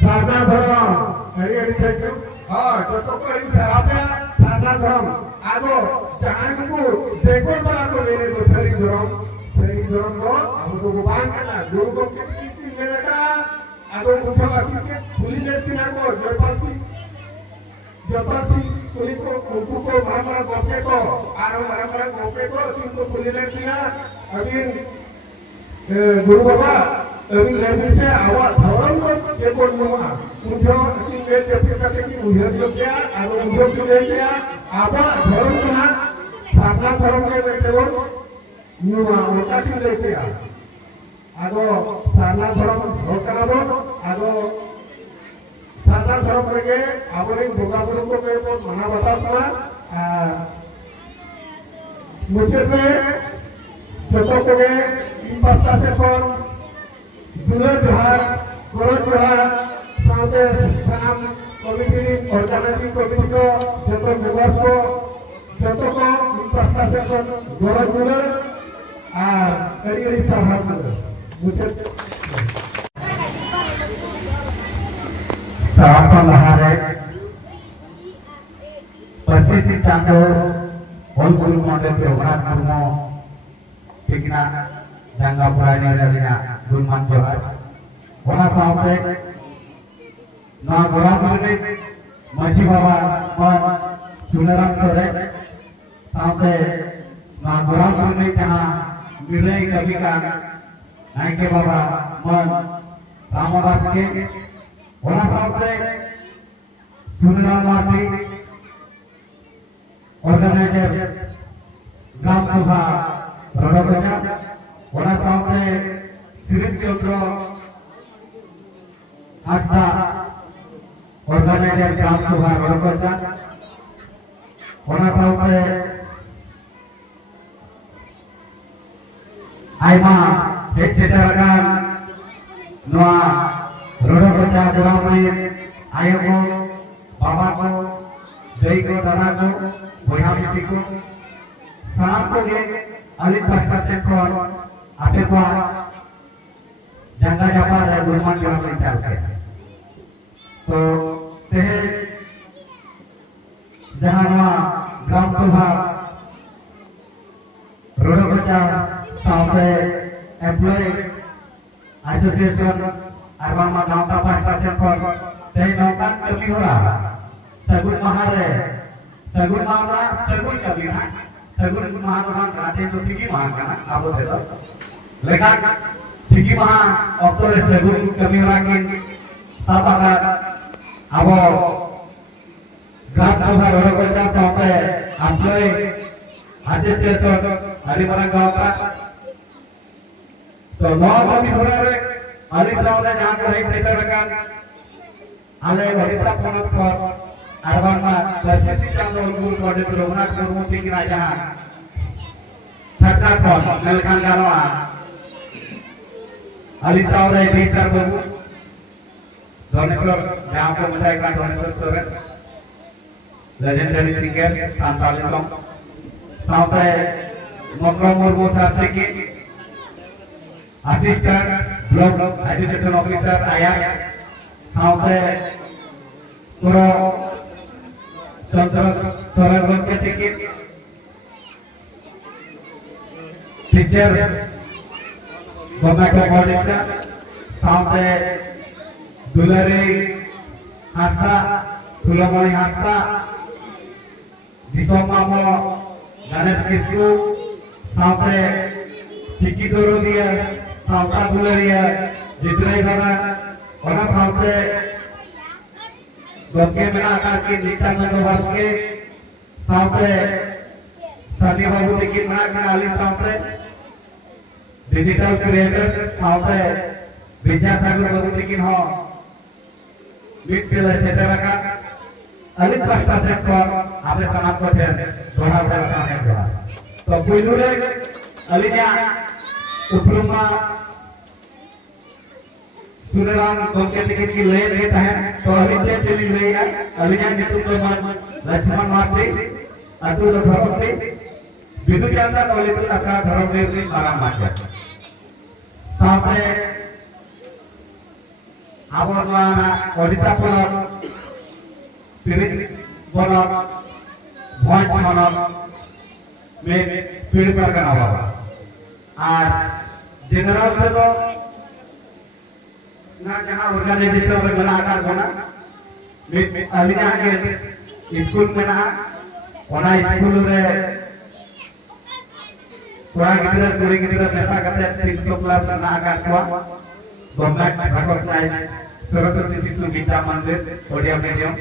সারনা ধরন এই থেকে হ্যাঁ যত করি সারাবে সারনা ধরন আবো জাহানকু দেখো বলা তো লেনে তো সরি ধরন को हम तो बांध करना लोगों को कितनी मेरे का अगर मुझे बाकी के पुलिस ने किया को जपासी पुलिस को उनको को मारा गोपे को आरो मारा गोपे को इनको पुलिस ने किया अभी गुरु बाबा अभी लेने से आवाज धर्म को ये कोण हुआ मुझे तीन में जब कहते कि मुझे जो किया अगर मुझे जो किया आवाज धर्म को ना साधना धर्म के बेटे वो न्यूमा ओकाटी लेके आगो सारना धर्म होकराबो आगो सारना धर्म रे आबरे बोगा बुरु को के मना बताता मुझे में जतो को के इंपास्ता से पर दुनिया जोहार गोर जोहार साथे साम कमिटी ऑर्गेनाइजिंग कमिटी को जतो मेंबर साथ लहारे persisi cando ol guru mande Raghunath Murmu tikna jangga purani ralina gulman johar ona saute na goram mande maji baba ma sunaram sore saute na goram mande kana milai kabika naike baba ma ramadas ke ona saute sunaram mati organizer ग्राम सभा रडोगजा ओना सामने सिरिप चंद्र Hansda organizer ग्राम सभा रडोगजा ओना सामने आइमा एक सेटरगान नोआ रडोगजा ग्रामनी आयो को बाबा को दई को दादा को बोया मिसी को साम को गे अलित पक्का से कौन आटे को जंगा जापा है गुरमान जो हम विचार के तो ते जहाँ वहाँ ग्राम सभा रोड बचा सामने एम्प्लॉय एसोसिएशन अरबान में गांव का पक्का से कौन ते नौका कमी हो रहा सगुन महारे सगुन मामला सगुन कभी ना सगुन महान राते तो सिगी महान का ना आप बोलते तो लेकिन सिगी महान अब तो सगुन कभी हो रहा कि सब अगर अब ग्राम सभा रोड पर जा सकते एम्प्लॉय एसोसिएशन हरिमरा गांव का तो नौ कभी हो रहा है अली साहब जहाँ का है सेक्टर का आले वरिष्ठ पौनत पर अरबान में persisi cando guru Pandit Raghunath Murmu tikna जहाँ छठा कौन मेलखान गानवा अली साहब रे बीसर बाबू धनेश्वर जहाँ को बताया का Dhaneshwar Soren legendary singer 47 song साउथे मकरम मुर्मू साहब की असिस्टेंट ब्लॉक एजुकेशन ऑफिसर आया साउथे पूरा चंद्र सोरेन के टिकट टीचर गवर्नमेंट ऑडिशन सामने दुलारी हास्ता फुलमणि हास्ता दिसोमामो गणेश किस्कू सामने चिकी दोरोदिया सावता दुलारिया जितने बना और सामने गंगे में आकार के निशान बंदोबस्त के सामने सनी बाबू टिकट ना अली सामने डिजिटल क्रिएटर सामने विद्यासागर बाबू टिकट हो मिड के सेटर का अली पास्ता से पर आपने समाज को थे दोहरा बड़ा सामने दोहरा तो पुइलू रे अली ने उपरुमा सुरेराम गंगे टिकट की ले लेता है तो अभी चली लेगा अभी जान नेतृत्व में लक्ष्मण मार्टी अतुल धर्मपति विदु चंद्र कॉलेज का धर्मवीर ने आराम माचा सामने आबोना ओडिशा पर पिरित बना भॉइस बना में पीड़ पर करना होगा और जनरल तो ना जहाँ ऑर्गेनाइजेशन में बना आकार बना अभी जहाँ के स्कूल में ना वना स्कूल में थोड़ा गिरा पैसा करते 300 प्लस बना आकार हुआ गवर्नमेंट रिकॉग्नाइज सरस्वती शिशु विद्या मंदिर ओडिया मीडियम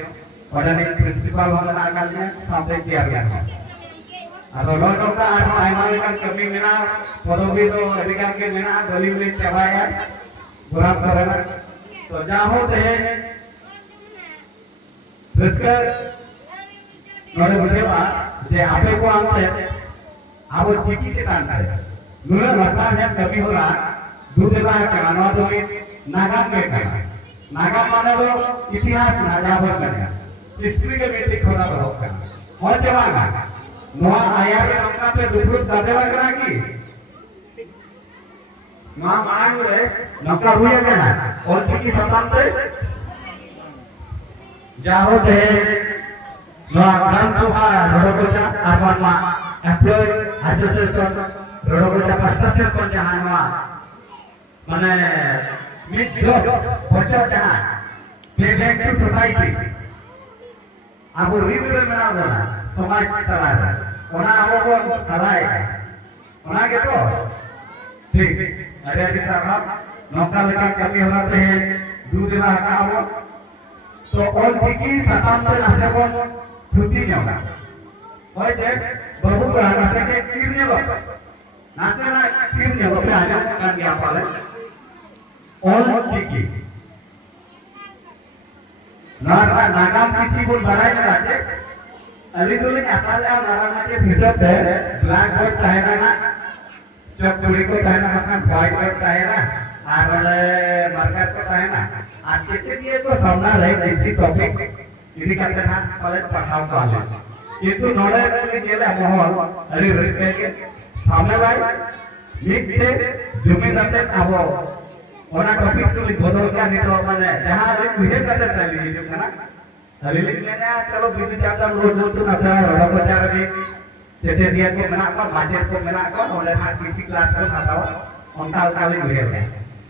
ओडनी प्रिंसिपल बना आकार में सामने किया गया है अब लोगों का आइमानी का कमी मिला पदवी तो अधिकार के मिला गली में चबाया बुरा करेगा तो जहाँ होते हैं जिसकर नोड़े बुझे बात जे आपे को आते हैं आप वो चीकी से तांता है नूरे मसला जब कभी हो रहा दूसरे बार क्या नौ तो भी नागाम के करना नागाम माने वो इतिहास ना जाबर करना हिस्ट्री के बेटे खोला बहुत करना और जवाना नौ आया के नाम पे दुपुर दर्जवा करा की ᱱᱚᱣᱟ ᱢᱟᱲᱟᱝ ᱨᱮ ᱱᱚᱝᱠᱟ ᱦᱩᱭ ᱟᱠᱟᱱᱟ ᱚᱞᱪᱤᱠᱤ ᱥᱟᱛᱟᱢ ᱛᱮ ᱡᱟᱦᱟᱸ ᱛᱮ ᱱᱚᱣᱟ ᱜᱨᱟᱢ ᱥᱚᱵᱷᱟ ᱨᱚᱲᱚᱜᱚᱪᱟ ᱟᱨ ᱵᱟᱝᱢᱟ एम्प्लॉय एसोसिएशन रोडोगोचा पास्ता से कौन जहां नवा माने मिड ग्रोथ बचत जहां पे बैक टू सोसाइटी अब रिविल में आना समाज तला ओना अब को तलाय ओना के तो ठीक अरे जी साहब नौका लगा कमी होते हैं दूसरा का अब तो और चिकी सतांतर नासे को छुट्टी नहीं होगा होय छे बहु पुराना से के तीरने लो नाचना तीरने लो पे आने कर दिया पाले और चिकी नागा नागाम किसी को बढ़ाई लगा छे अली तो एक असल है नागाम के भीतर पे ब्लैक बोर्ड रहेगा ना जब पूरी को रहेगा अपना व्हाइट बोर्ड रहेगा और वाले मार्कर को रहेगा आज के लिए तो सामना रहे बेसिक टॉपिक इसी का खास पाले पढ़ाओ वाले itu nolai dari dia mohon dari respect सामने वाले मिक्ते जमीन से अब ओना टॉपिक तो बदल के नहीं तो माने जहां एक मुझे करते चली है ना चली लेकिन चलो बिजली चार्जर रोज रोज तो ना रोड को चार भी चेते दिया को मेना को मास्टर को मेना को ओले हां किसी क्लास को हटाओ उनका उताले हुए है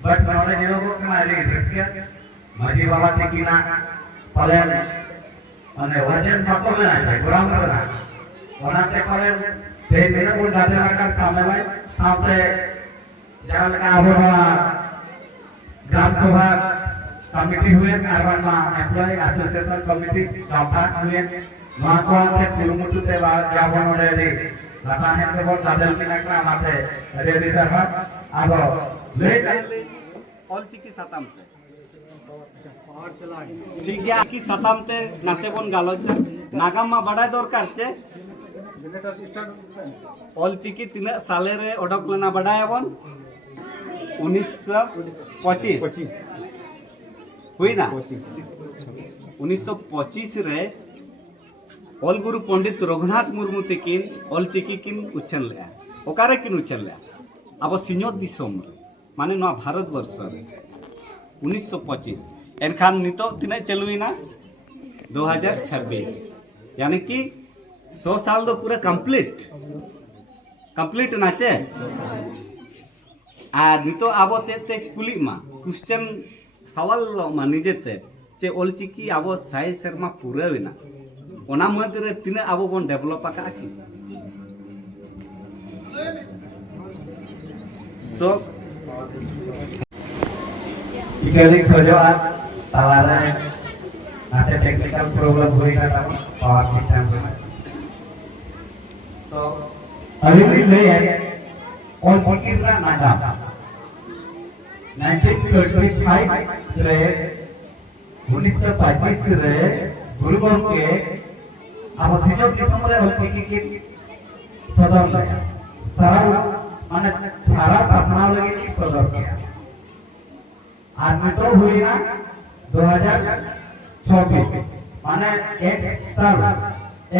बट नॉलेज जो को मारे रिस्क माजी बाबा टिकिना पालन અને વજન પાકો ના છે ગ્રામ ના ઓના તે કરે તે મેને બોલ દાદા का सामने में साथे जान का आववा ग्राम सभा कमिटी हुए कारवान में एम्प्लॉय एसोसिएशन कमिटी गांवता हुए वहां को से सुमुतु ते या बनोले रे रासायनिक के बोल दादा के ना माथे रे रे सरहा अब ले ऑल चिकी साताम पे ठीक है कि सताम ते नासे बन गालोच नागाम मा बड़ा दरकार छे ऑल चिकी तीना साले रे ओडक लेना बड़ाया बन 1925 हुई ना 1925 रे ऑल गुरु पंडित रघुनाथ मुर्मू तकिन ऑल चिकी किन उच्छन ले ओकारे किन उच्छन ले अब सिኞत दिसोम माने नो भारत वर्ष 1925 एनखान नितो तीना चलुइना 2026 यानी कि 100 साल दो पूरा कंप्लीट नाचे आ नितो आबो ते कुली मा क्वेश्चन सवाल मा निजेते चे ऑलचिकी आबो साइ शर्मा पूरा विना ओना मदरे तीना आबो बन डेवलप आका की तो इकली खोजोआ तालारे ऐसे टेक्निकल प्रॉब्लम हुई था पावर की टाइम तो अभी भी नहीं है और कितना नागा 1925 रे 1925 रे गुरुकुल के अब सिजो किस्म रे होती कि सदर लगा सारा माने सारा प्रश्न लगे कि सदर किया आज में तो हुई ना 2024 माने एक साल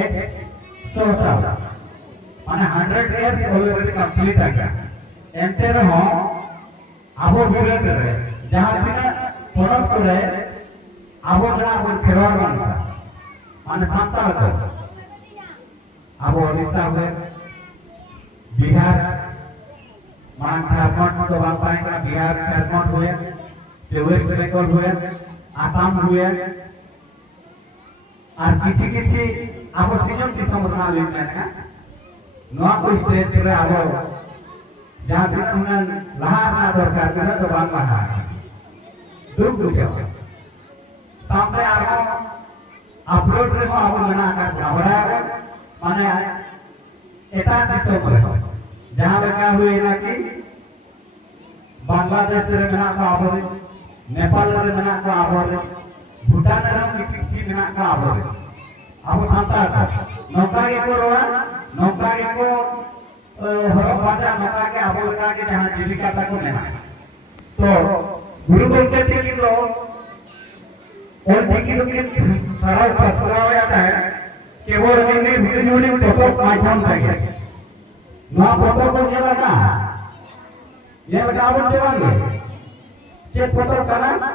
एक 100 साल माने 100 इयर्स ऑलरेडी कंप्लीट आ गया एंते रहो आबो वीडियो करे जहां बिना पढ़ब करे आबो बड़ा कोई फेरवार मानसा माने सांता को आबो ओडिशा में बिहार मान झारखंड तो बात पाएंगे बिहार झारखंड हुए वेस्ट बेंगल हुए आसाम हुए और किसी अब सीजन की समझना लेना है नवा को स्टेट रे अब जहां भी उन्हें लहार ना दरकार बिना तो बात लहा दुख दुखे सामने अब अपलोड रे को अब बना कर बड़ा माने एटा दिसो जहां लगा हुए ना कि बांग्लादेश रे मेना का अब नेपाल रे मेना का आबोरे भूटान रे किसी मेना का आबोरे अब सांता नौका के को रोआ नौका के को हरो बाजा नौका के आबो लगा के जहां जीविका तक को नहीं तो गुरुकुल के ठीक तो और ठीक तो के सारा प्रश्न आता है केवल जिन्हें वीडियो फोटो माध्यम चाहिए ना फोटो को क्या लगा ये लगावन से बांगे चेक फोटो करना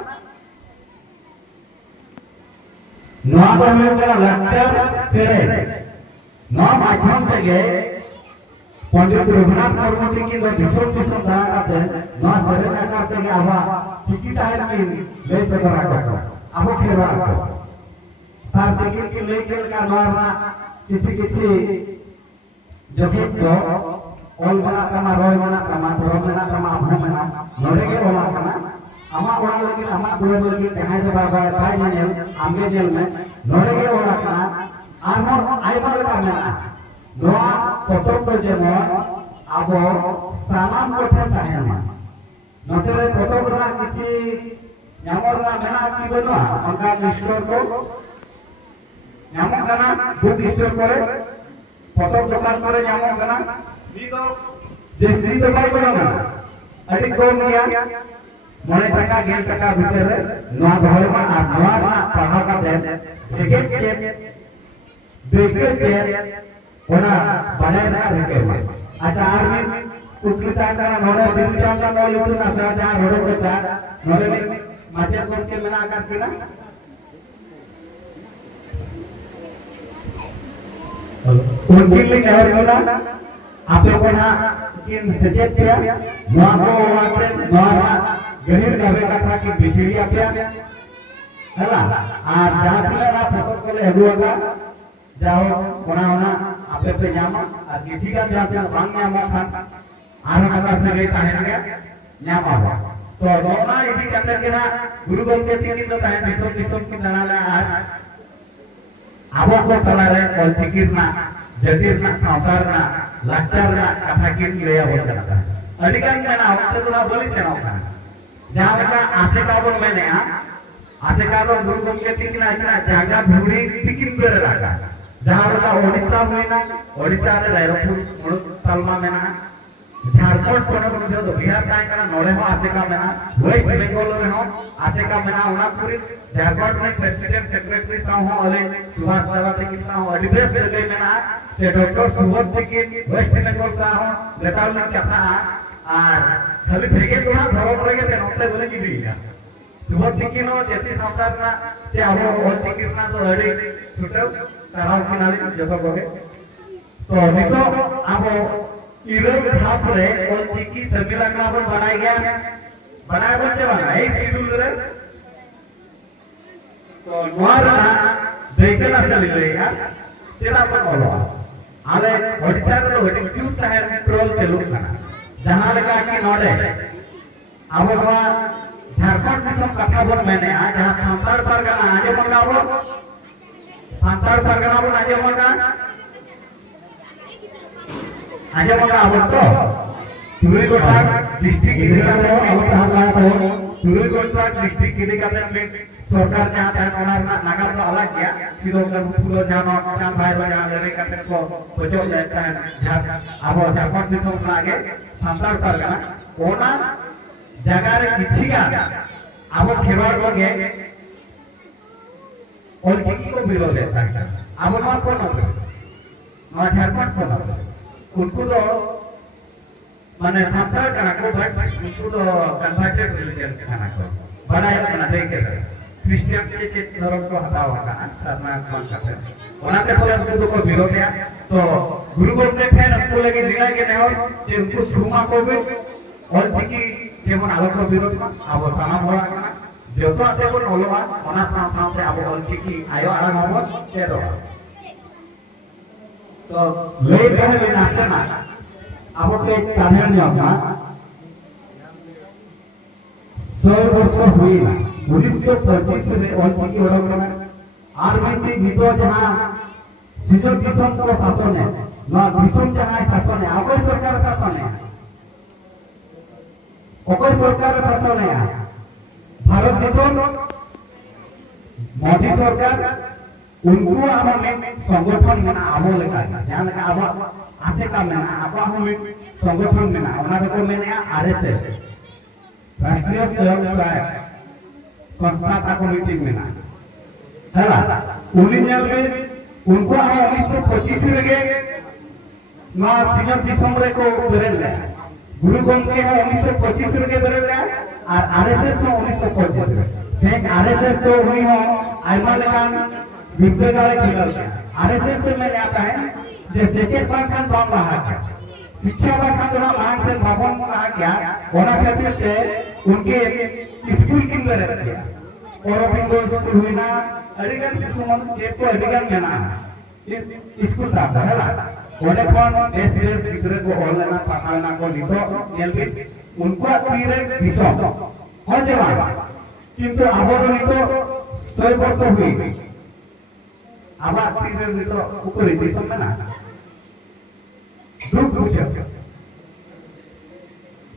नवा बने का लेक्चर सेरे नवा माध्यम से पंडित रघुनाथ मुर्मू की दो दिसों दिसों दान करते नवा सेरे का करते कि आवा चिकिता है कि ले से करा करते आपको खेलवा करते सार्थिक की लेकर का नवा किसी जो कि तो ऑल बना कमा रोय बना कमा रोय बना कमा अपने बना नोरे के बोला कमा अमा बोला लेकिन अमा बोले लेकिन कहाँ से बाबा काय जेल आगे जेल में नोरे के बोला कमा आमो आई बार का में दोआ पतों तो जेमो आबो सामान को ठंडा है ना नोटरे पतों को ना किसी यामोर ना मेना की बनो अंका मिस्टर को यामों का ना बुक स्टोर करे पतों दुकान करे यामों का ना जेसी तो काय बनो ना अभी कौन गया मने टका गेल टका भीतर नवा घर में नवा पढ़ा का दे देखे के ओना बड़े ना देखे अच्छा आर्मी कुटकुटा का नोरे दिनचा का नो लुटू ना साजा रोड पे था नोरे माचे कोन के मिला कर के ना उनके लिए क्या बोला आप लोग ना कि सचेत किया नवा को वाचे नवा गरीब जावे का था कि बिछड़ी आपया हैला आ जातिला ना फोटो कोले हेबुआ जाओ कोना होना आपे पे जामा और किसी का जाते भांग में हम खान आना का से गई ताहे गया न्यामा हो तो दोना इसी कहते के ना गुरु गोल के ठीक तो ताहे विश्व विश्व की दलाला आवो को तला रे कोल चिकिरना जदीरना सावतारना लाचारना कथा की ले आवो करता अधिकार में ना होते तो ना बोली से ना होता जहां का आसे का बोल मैंने आसे का गुरु गोल के ठीक ना इतना जागा भूरी टिकिन कर रखा जहां का ओडिशा में ना ओडिशा रे डायरेक्ट तलमा में ना झारखंड पड़ो जो तो बिहार का है ना नोरे हो आसे का में ना वेस्ट बंगाल में हो आसे का में ना उना पूरी झारखंड में प्रेसिडेंट सेक्रेटरी सा हो अले सुभाष दलाते की सा हो एड्रेस दे गई में ना से डॉक्टर सुबोध जी की वेस्ट बंगाल सा हो लेटाल में कथा और खाली भेगे तो ना धरो पड़ेगा से नोते बोले की दिया सुबोध जी की नो जति संसार ना से आवो और चिकित्सा तो अड़ी छुटो चढ़ाव किनारे जगह बगे तो नितो आवो इधर धाप रे और चिकी सम्मेलन का अपन बनाया गया बनाया बोलते वाला एक शेड्यूल रे तो नोरा देखना चली रहेगा चला अपन बोलो आले ओडिशा रे होटी क्यों ताहे ट्रोल चलू खाना जहां लगा कि नोडे आवो नोआ झारखंड से सब कथा बोल मैंने आज जहां सांतार परगना आगे मंगावो सांतार परगना बोल आगे मंगा आगे मंगा आवो तो तुरी कोटा डिस्ट्रिक्ट इधर का आवो कहां तो तुरी कोटा डिस्ट्रिक्ट इधर का में सरकार जहां तक ओनर नागा तो अलग किया सीधो कर फूलो जानो काम भाई लगा ले करते को बचो जाता है आवो झारखंड से सब आगे सांतार परगना ओना जगह रे किछि का आवो खेवार लगे और चिकी को विरोध है आवो मार को ना झारखंड को ना उनको तो माने सांतार का को बट उनको तो कन्वर्टेड रिलीजियंस खाना को बड़ा है ना देखे क्रिश्चियन के धर्म को हटाओ का शरणागत मान करते ओनाते बोले उनको को विरोध है तो गुरु गोल के फैन को लगे दिला के नहीं और जे उनको छुमा को भी और चिकी जेमन आलोक विरोध में आबो साना बोला करना जेतो आते बोल ओलोवा ओना साथे आबो चिकी आयो आरा नबो चेदो तो ले कहे में नाचना आबो के कान्हन ना 100 वर्ष हुई 1925 में और चिकी ओडो में आर्मी नितो जहां सिजो दिसम को शासन है ना दिसम जहां शासन है आबो सरकार शासन है कोई सरकार शासन है भारत देशों मोदी सरकार उनको हमें संगठन में आवो लगा जहां लगा आवो आसे का में आवो हमें संगठन में ओना को में आरएसएस राष्ट्रीय स्वयंसेवक संस्था कमेटी में हैला उन्हीं में उनको हम 1925 लगे ना सीएम दिसंबर को बेरेल गुरु गंगे 1925 ᱨᱮᱜᱮ ᱵᱮᱨᱮᱫ ᱞᱮᱜᱼᱟ ᱟᱨ RSS ᱦᱚᱸ 1925 ᱨᱮ ᱴᱷᱤᱠ RSS ᱫᱚ ᱩᱱᱤ ᱦᱚᱸ ᱟᱭᱢᱟ ᱞᱮᱠᱟᱱ বিদ্যালয়ে খিলাল RSS में मैं आता है যে সেচের বাখান বাম रहा क्या शिक्षा बाखान जो मान से भवन रहा क्या ओना खातिर से उनके स्कूल की तरह किया और बिंदु स्कूल हुई ना अड़िगन शिशुमन से को अड़िगन में ना स्कूल था है ओने कौन एसएस गिदरे को ऑनलाइन पढ़ाना को नितो एलबी उनको तीरे विषय हो जावा किंतु आबो नितो 100 वर्ष हुई आबा तीरे नितो ऊपर दिसम में ना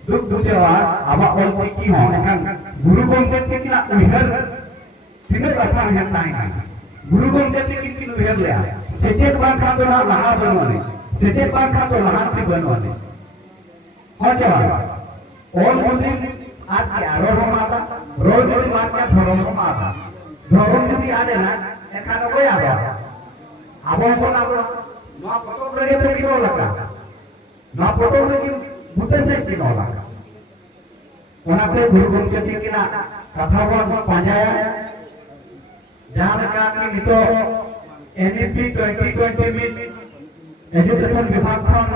दुख दुचे आबा ऑलचिकी हो एखान गुरु गंगे किना उहर तिने आसान है ताई गुरु गंगे किन उहर ले सेचेत बाखा तो ना लहा बनवाने सेचेत बाखा तो लहा से बनवाने हो जावा और मुझे आज के आरोह माता रोज रोज मार के धर्म माता धर्म यदि आले ना एखान कोई आबा आबो को ना नो फोटो रगे तो किनो लगा नो फोटो रगे बुते से किनो लगा ओनाते गुरु गंगे किना कथा बन पाजाया जहां लगा कि नितो एनईपी 2020 में एजुकेशन विभाग खन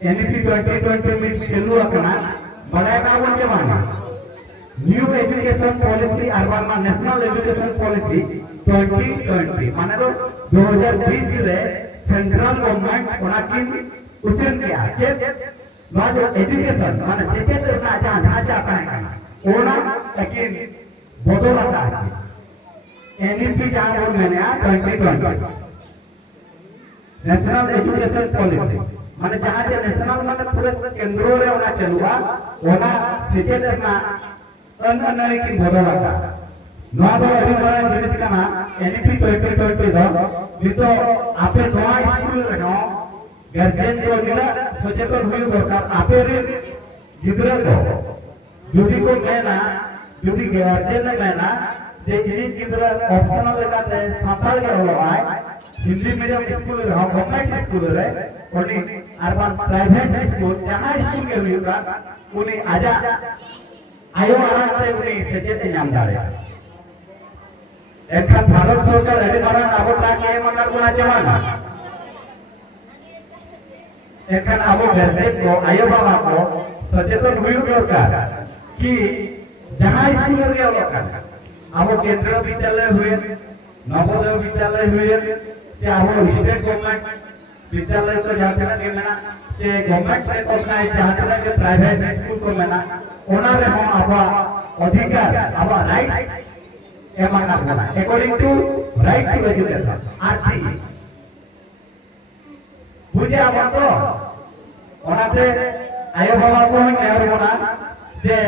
एनईपी 2020 में चलू अपना बड़ाका वन के माना न्यू एजुकेशन पॉलिसी अर्बन में नेशनल एजुकेशन पॉलिसी 2020 माने तो 2020 रे सेंट्रल गवर्नमेंट ओना की उचित किया जे जो एजुकेशन माने सेचेत ना जहां ढांचा पाएगा ओना लेकिन बदलता है एनईपी जहां बोल मैंने 2020 नेशनल एजुकेशन पॉलिसी माने जहां जे नेशनल माने पूरे केंद्र रे ओना चलुआ ओना सेचेत ना अनअनय की बदलता नवा दो अभी बड़ा जिनिस का ना एनईपी 2020 दो नितो आपे नवा स्कूल रे नो गार्जियन को निला सचेतन हुई दरकार आपे रे गिदरा को जुदी को मेना जुदी गार्जियन ने मेना जे इनी गिदरा ऑप्शनल लेकाते साताल के होलवाय हिंदी मीडियम स्कूल रे गवर्नमेंट स्कूल रे ओनी अर्बन प्राइवेट स्कूल जहां स्कूल के हुईगा उनी आजा आयो आते उनी सचेत नाम दारे एखान भारत सरकार अरे मारा आबो ताके मकर गुना जवान एखान आबो गार्जियन को आयो बाबा को सचेतन हुई दरकार कि जहां स्कूल रे होलका आबो केंद्रीय विद्यालय हुए नवोदय विद्यालय हुए जे आबो स्टेट गवर्नमेंट विद्यालय तो जाते के मेना जे गवर्नमेंट रे ऑर्गेनाइज जाते के प्राइवेट स्कूल को मेना ओना रे हम आबा अधिकार आबा राइट्स एमा करना according to right to education RT बुझे आबा तो ओनाते आयो बाबा को कहर बोला जे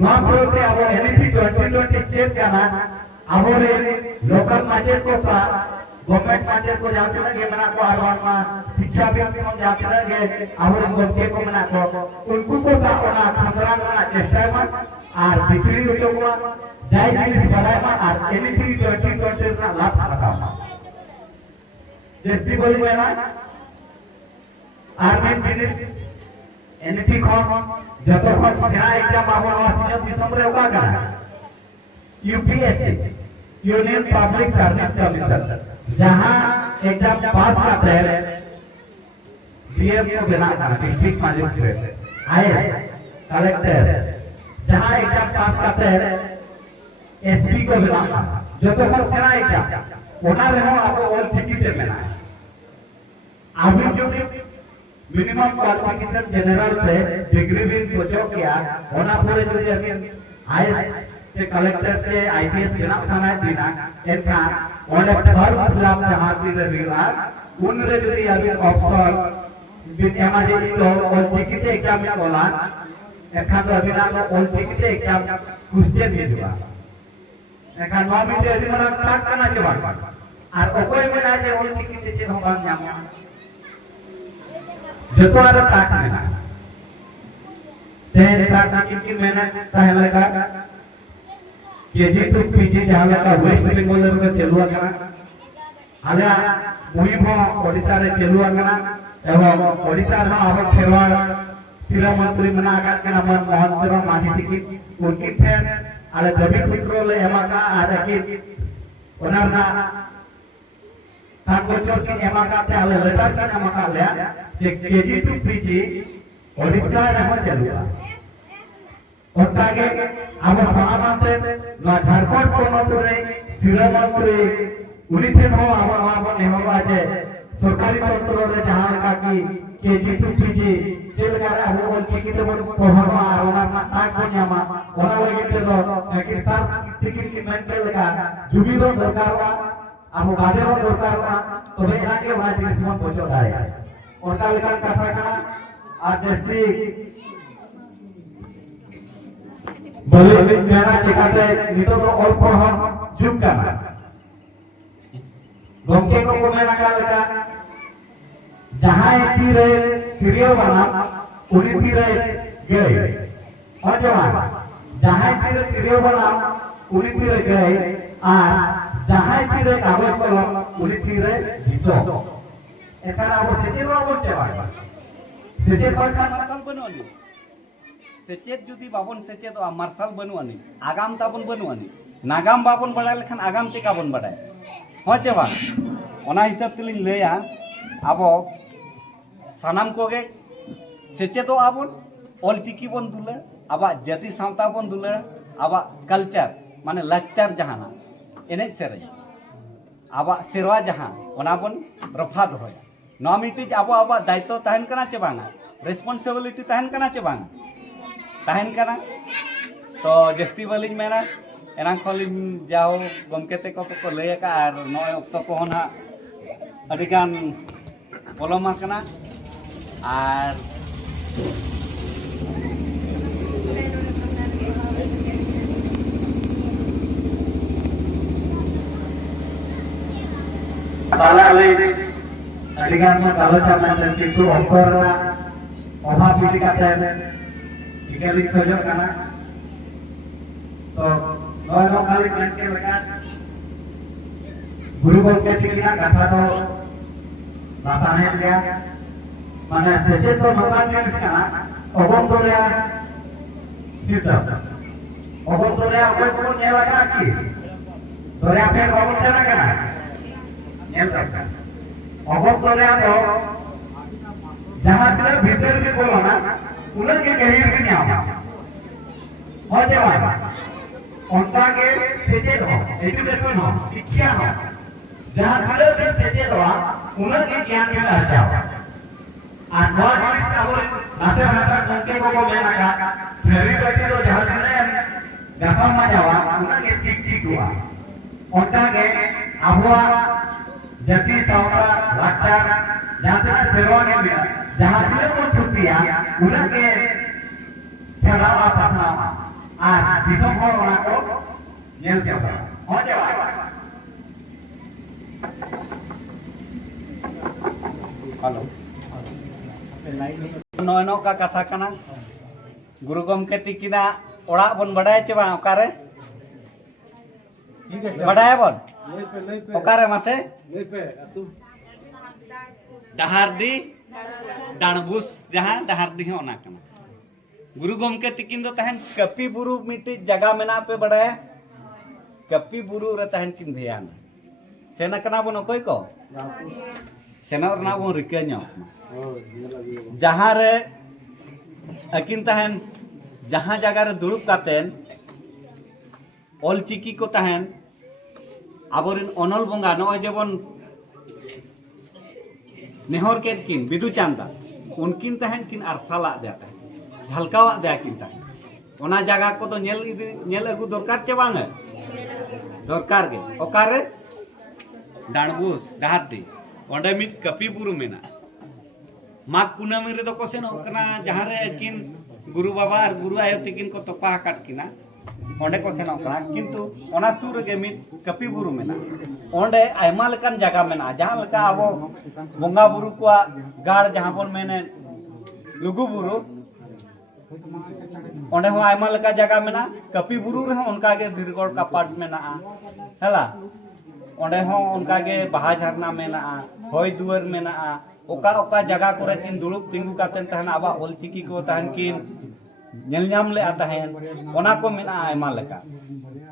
नवा प्रोते आबो एनईपी 2020 चेक करना आबो रे लोकल मार्केट को सा गवर्नमेंट मार्केट को जाते लगे मना को आरवान में शिक्षा भी हम जाते लगे आबो गवर्नमेंट को मना को उनको को सा ओना खतरान ना चेष्टा में और पिछली वीडियो को जाय जिनिस बढ़ाय में और एनईपी 2020 ना लाभ खाता जेती बोली में ना आर्मी जिनिस एनईपी को जतो खन सेना एग्जाम आबो नवा सीजन दिसंबर रे ओका UPSC union public service commission जहां एग्जाम पास करते हैं बीएम को बनाना डिस्ट्रिक्ट मजिस्ट्रेट आईएएस कलेक्टर जहां एग्जाम पास करते हैं एसपी को बनाना जो तो हम सेना एग्जाम ओना रे हम आपको और छिकी से बनाना अभी जो मिनिमम क्वालिफिकेशन जनरल से डिग्री भी कोचो किया ओना पूरे जो अभी आईएएस से कलेक्टर से आईपीएस बिना समय बिना एका ओने फॉर्म फिलअप जहां दी रविवार उन रे जो अभी ऑफर विद्यामा जे तो और चिकी से एग्जाम में बोला एका तो अभी ना और चिकी से एग्जाम क्वेश्चन भी दिया एका नौ मिनट अभी मना स्टार्ट करना चाहिए और कोई में ना जे और चिकी से हम बात जाम जतो आर ताक में ते साथ की मैंने पहले लगा केजी टू पीजी जहां का वेस्ट बेंगल रे चलुआ कना आला मुहिम ओडिसा रे चलुआ कना एवं ओडिशा में अब खेरवाड़ शिरा मंत्री मना का मन मोहन सिंह माझी टिकिट उनकी ठेन आले दबी पुत्रो ले एमाका आले की ओनारना तांगोचर की एमाका ते आले लेटर का एमाका ले जे केजी टू पीजी ओडिशा में चलुआ ओटागे अब समानते ना झारखंड पोनत रे शिरा मंत्री उनी ठेन हो अब नेहवा जे सरकारी तंत्र रे जहां का की केजी टू पीजी जेल का अब ओल चिकी ते बन पहरवा ओना ताक बन्यामा ओना लगे ते दो कि सर टिकट की मेंटेन का जुबी दो दरकारवा अब बाजार दरकारवा तो एना के ओना जिनिस मन पहुंचो दाए ओनका लेका कथा कना आज जस्ती बलि मेना चिकाते नितो तो ऑल पहर जुग कना गमके को मेना का लेका जहां तीरे वीडियो बना उनी तीरे गए और जवान जहां तीरे वीडियो बना उनी तीरे गए और जहां तीरे कागज कलम उनी तीरे दिसो एखाना अब सेचेत बाबन चेवा सेचेत बाखा मार्शल बनुआनी सेचेत जुदी बाबन सेचेत मार्शल बनुआनी आगाम ताबन बनुआनी नागाम बाबन बडाय लेखान आगाम चेका बन बडाय हो चेवा ओना हिसाब तेलिन लैया अब सानाम कोगे सेचेतो आबन ऑलचिकी बन दुले अब जाति सावता बन दुले अब कल्चर माने लाक्चर जहाना एने सेरे अब सेरवा जहां ओना बन रफा दोया नो मिटिज अब दायित्व तहन कना चे बांगा रेस्पॉन्सिबिलिटी तहन कना चे बांगा तहन कना तो जस्ती बलिन मेना एना खलिन जाओ गमकेते को लय का और नय अक्तो को ना अडिगान पलमा कना और साला ले अडिगान में गालोचा में किंतु ऑफर अभाव बिली काते इकली खोजो कना तो नय नो खाली मन के लगा गुरु गमके ठिकना कथा तो रासायन गया माने सेचे तो नोकान जिनिस कना अगम दोरिया हिसाब अगम दोरिया अगम को नेला का की दोरिया पे बाबू सेना कना नेल रखा अगम दोरिया तो जहां से भीतर के बोलो ना उन्हें के करियर के न्याय हो जाए उनका के सेचे हो एजुकेशन हो शिक्षा हो जहां से सेचे हो उन्हें के ज्ञान के आ जाओ और नॉट इस और नाचे हाथा गंके को मेना का फेरी बैठे तो जहां से दफा में जावा उन्हें के ठीक ठीक हुआ उनका के अबुआ जाति सावता लाचार जहां से सेवा के मिला जहां से को छुट्टियां उन्हें के छड़ा आपसना और दिसो को ओना को नेल से हो जावा हेलो नयनो का कथा कना गुरु गमके तिकिना ओड़ा बन बडाय चे बा ओकारे बडाय बन ओकारे मासे डहारडी डाणबुस जहां डहारडी हो ना कना गुरु गमके तिकिन दो तहन कपी बुरु मिटी जगह मेना पे बडाय कपी बुरु रे तहन किन ध्यान सेना कना बन कोई को सेना रना बन रिकन्या जहां रे अकिन तहन जहां जगह रे दुरुब कातेन ऑल चिकी को तहन आबोरिन अनल बंगा नय जेबन नेहर के किन बिदु चांदा उनकिन तहन किन अरसाला देता झलकावा दे किन तहन ओना जगह को तो नेल अगु दरकार चे बांगे दरकार गे ओकारे डाणबुस डहारडी ओंडे मिट कपी बुरु मेना माघ कुनामी रे को सेनो कना जहां रे किन गुरु बाबा और गुरु आयो तिकिन को तोपा काट किना ओंडे को सेनो कना किंतु ओना सुर गे मिट कपी बुरु मेना ओंडे आयमा लकान जगह मेना जहां लका आबो बंगा बुरु को गाड़ जहां बन मेने लुगु बुरु ओंडे हो आयमा लका जगह मेना कपी बुरु रे उनका गे धीरगढ़ का पाट मेना हला ओंडे हो उनका गे बहा झरना मेना होय दुआर मेना ओका ओका जगह को किन दुड़ुब तिंगु कातेन तहन आबा ऑलचिकी को तहन किन नेलनाम ले तहन ओना को मेना आयमा लेका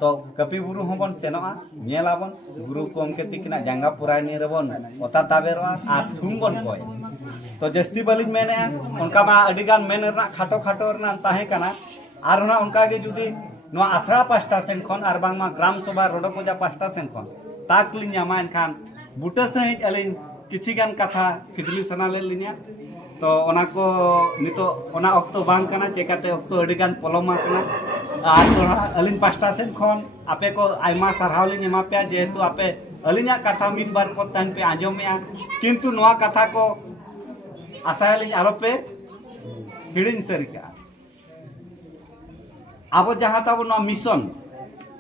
तो कपि बुरु होबन सेनोआ नेलाबन गुरु कोमके तिकिना जांगा पुरानी रेबन ओता ताबेरवा आ थुम बन कोय तो जस्ती बलिन मेने उनका मा अडिगान मेन रना खाटो खाटो रना ताहे कना आर ना उनका के जुदी नो आसरा पास्टा सेन खन आर बांग मा ग्राम सभा रोडकोजा पास्टा सेन खन ताक लिन्या मान खान बुटा सहित अलिन किछि गान कथा खिदली सना ले लिन्या तो ओना को नितो ओना ऑक्टो बांग कना चेकाते ऑक्टो अडिगान पलोमा कना आर अलिन पास्टा सेन खन आपे को आयमा सरहाव लिन एमा पे जेहेतु आपे अलिन्या कथा मिद बार को तहन पे आंजोमेआ किंतु नोआ कथा को आसायलिन आरोपे हिडिन सरिका अब जहाँ तब मिशन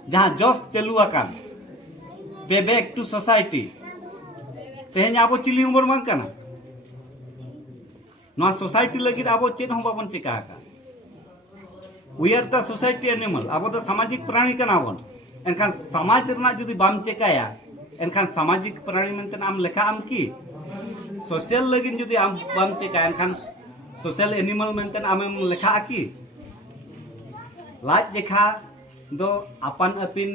जहाँ जस चालू आकान पे बैक टू सोसाइटी तेहन अब चिली उमर मान कना ना सोसाइटी लगी अब चेत हम बाबन चिका we are the society animal अब तो सामाजिक प्राणी कना बन एनखान समाज रना जुदी बाम चिकाया एनखान सामाजिक प्राणी मेनते आम लेखा आम की सोशल लगी जुदी आम बाम चिका एनखान सोशल एनिमल मेनते आम लेखा की लाज जेखा दो अपन अपिन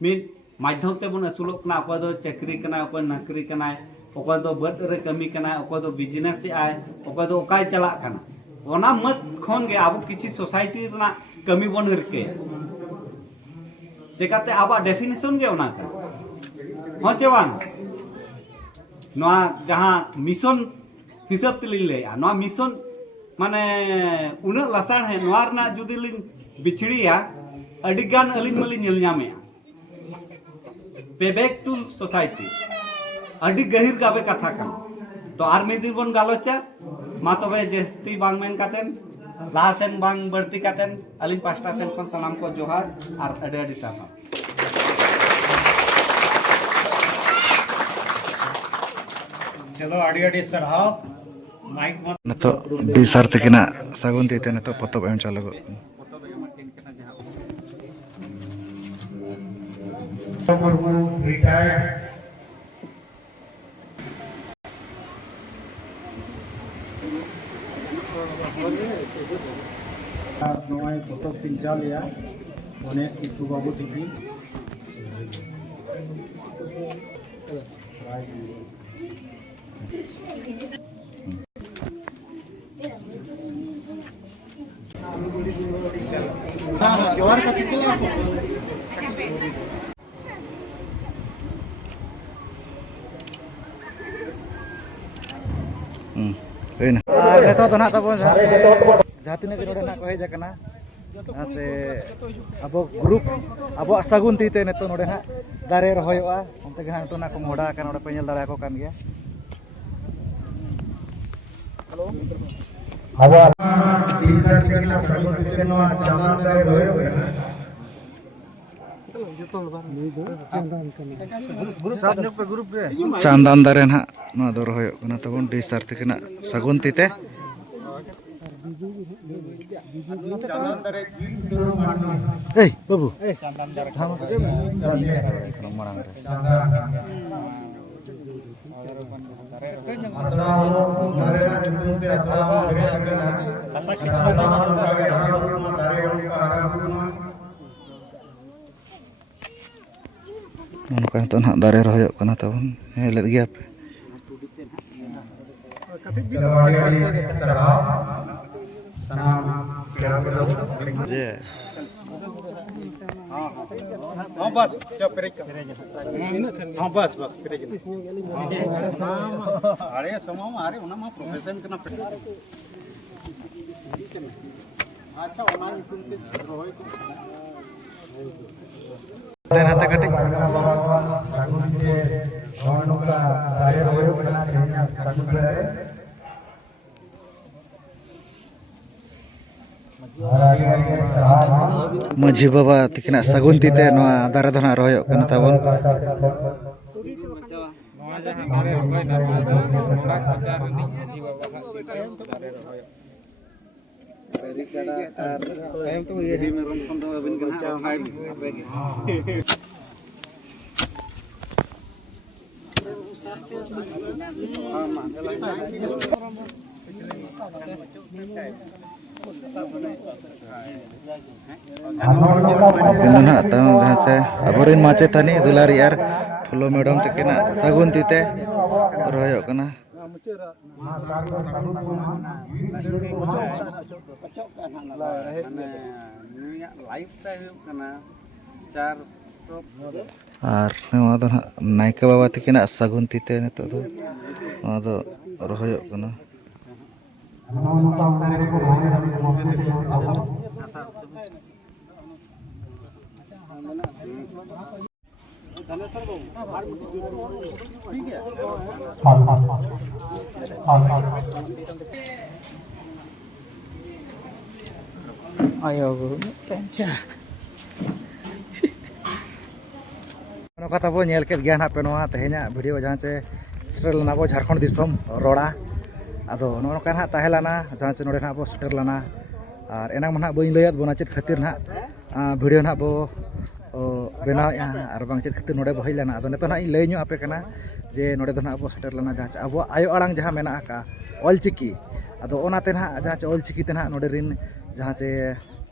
मिद माध्यम ते बन असुलोक कना अको दो चाकरी कना अको नौकरी कना अको दो बद रे कमी कना अको दो बिजनेस आय अको दो ओकाय चला कना ओना मत खन गे अब किछि सोसाइटी रना कमी बन रके जेकाते आबा डेफिनेशन गे ओना का हो चे बांग नोआ जहां मिशन हिसाब ते लिन ले नोआ मिशन माने उना लसाण है नोआ रना जुदी लिन बिछड़िया अडिगान अलिन मलिन नेल ᱧᱟᱢᱮᱟ पे बैक टू सोसाइटी अडी गहिर गाबे कथा का तो आर मिदी बन गालोचा मा तबे जस्ती बांग मेन कातेन लासेन बांग बर्ती कातेन अलिन पास्टा सेन खन सलाम को जोहार आर अडे अडी साहा चलो आड़ी आड़ी सरहाव माइक मत नतो डी सर तकिना सागुन तीते नतो पतब एम चालू रिटायर्ड नोय पतब पिंचा लिया गणेश किस्तु बाबू टीवी हाँ हाँ जोहर का पिछला नितो तो ना तबन जहाँ तीन के नोडे ना को हेज कना से अब ग्रुप अब सगुन तीते नितो नोडे ना दारे रहोयोआ उनते गना नितो ना को मोडा का नोडे पे नेल दाड़ा को कान गया हेलो अब तीसरा टिकट ला सगुन तीते नो चांदान दारे रहोयो ना चांदान दारे ना नो दो रहोयो कना तबन डी सर तकिना सगुन तीते ए बाबू चांदान दारे मारंग रे असलाम दारे ना चुनु पे असलाम करे लगना असलाम का के हरा गुरु मा दारे उनका हरा गुरु मा उनका तो ना दारे रहोयो कना तबन हेले गया पे चलो आड़ी आड़ी सरहाव सनाम प्यार करो जे हाँ बस चल पेरेज हाँ बस बस पेरेज अरे समाम अरे उना मा प्रोफेशन करना अच्छा उना तुम के रोय को देन हाथ कटे सागुन के भवनों का दारे होयो बना तेना सागुन रे माझी बाबा तकिना सगुन तीते नोआ दारे धना रहोयो कना तबन ini nak tahu baca aborin macetani dulari ar follow madam tekena sagun tite royok kena ar nima do naika baba tekena sagun tite nito do nima do royok kena Ayo guru, caca. kata bo nyel ket gian hape noa tehnya video jahan se setel lana bo Jharkhand disom roda ado no kan ha tahelana jahan se node na bo setel lana ar enang mana bo layat bona chet khatir na video na bo benaw ya ar bang chet khatir node bo hei lana ado neto na lay nyu ape kana je node do na bo setel lana jahan abo ayo alang jahan mena aka olchiki ado onate na jahan se olchiki te na node rin jahan se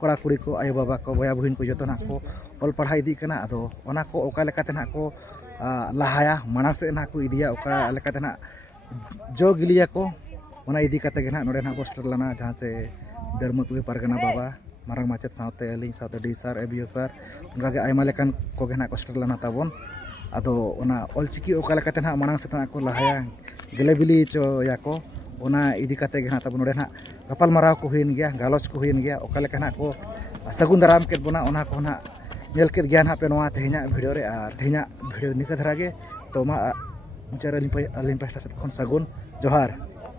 kora kuri ko ayo baba ko boya buhin ko joto na ko ol padha idi kana ado ona ko oka lekate na ko lahaya manang se na ko idiya oka lekate na jo giliya ko ona idi kate ge na node na poster lana jahan se Darmatui Pargana baba marang macet saute aling saute disar ebio sar onka ge ayma lekan ko ge na poster lana tabon ado ona olchiki oka lekate na manang se na ko lahaya gelebili cho ya ko ona idi kate ge na tabon node na kapal marau ko huin gya galos ko huin gya oka leka na ko sagun daram ket bona ona ko na nyel ket gian hape noa tehnya video re tehnya video nika dharage to ma mucara alim pasta set kon sagun johar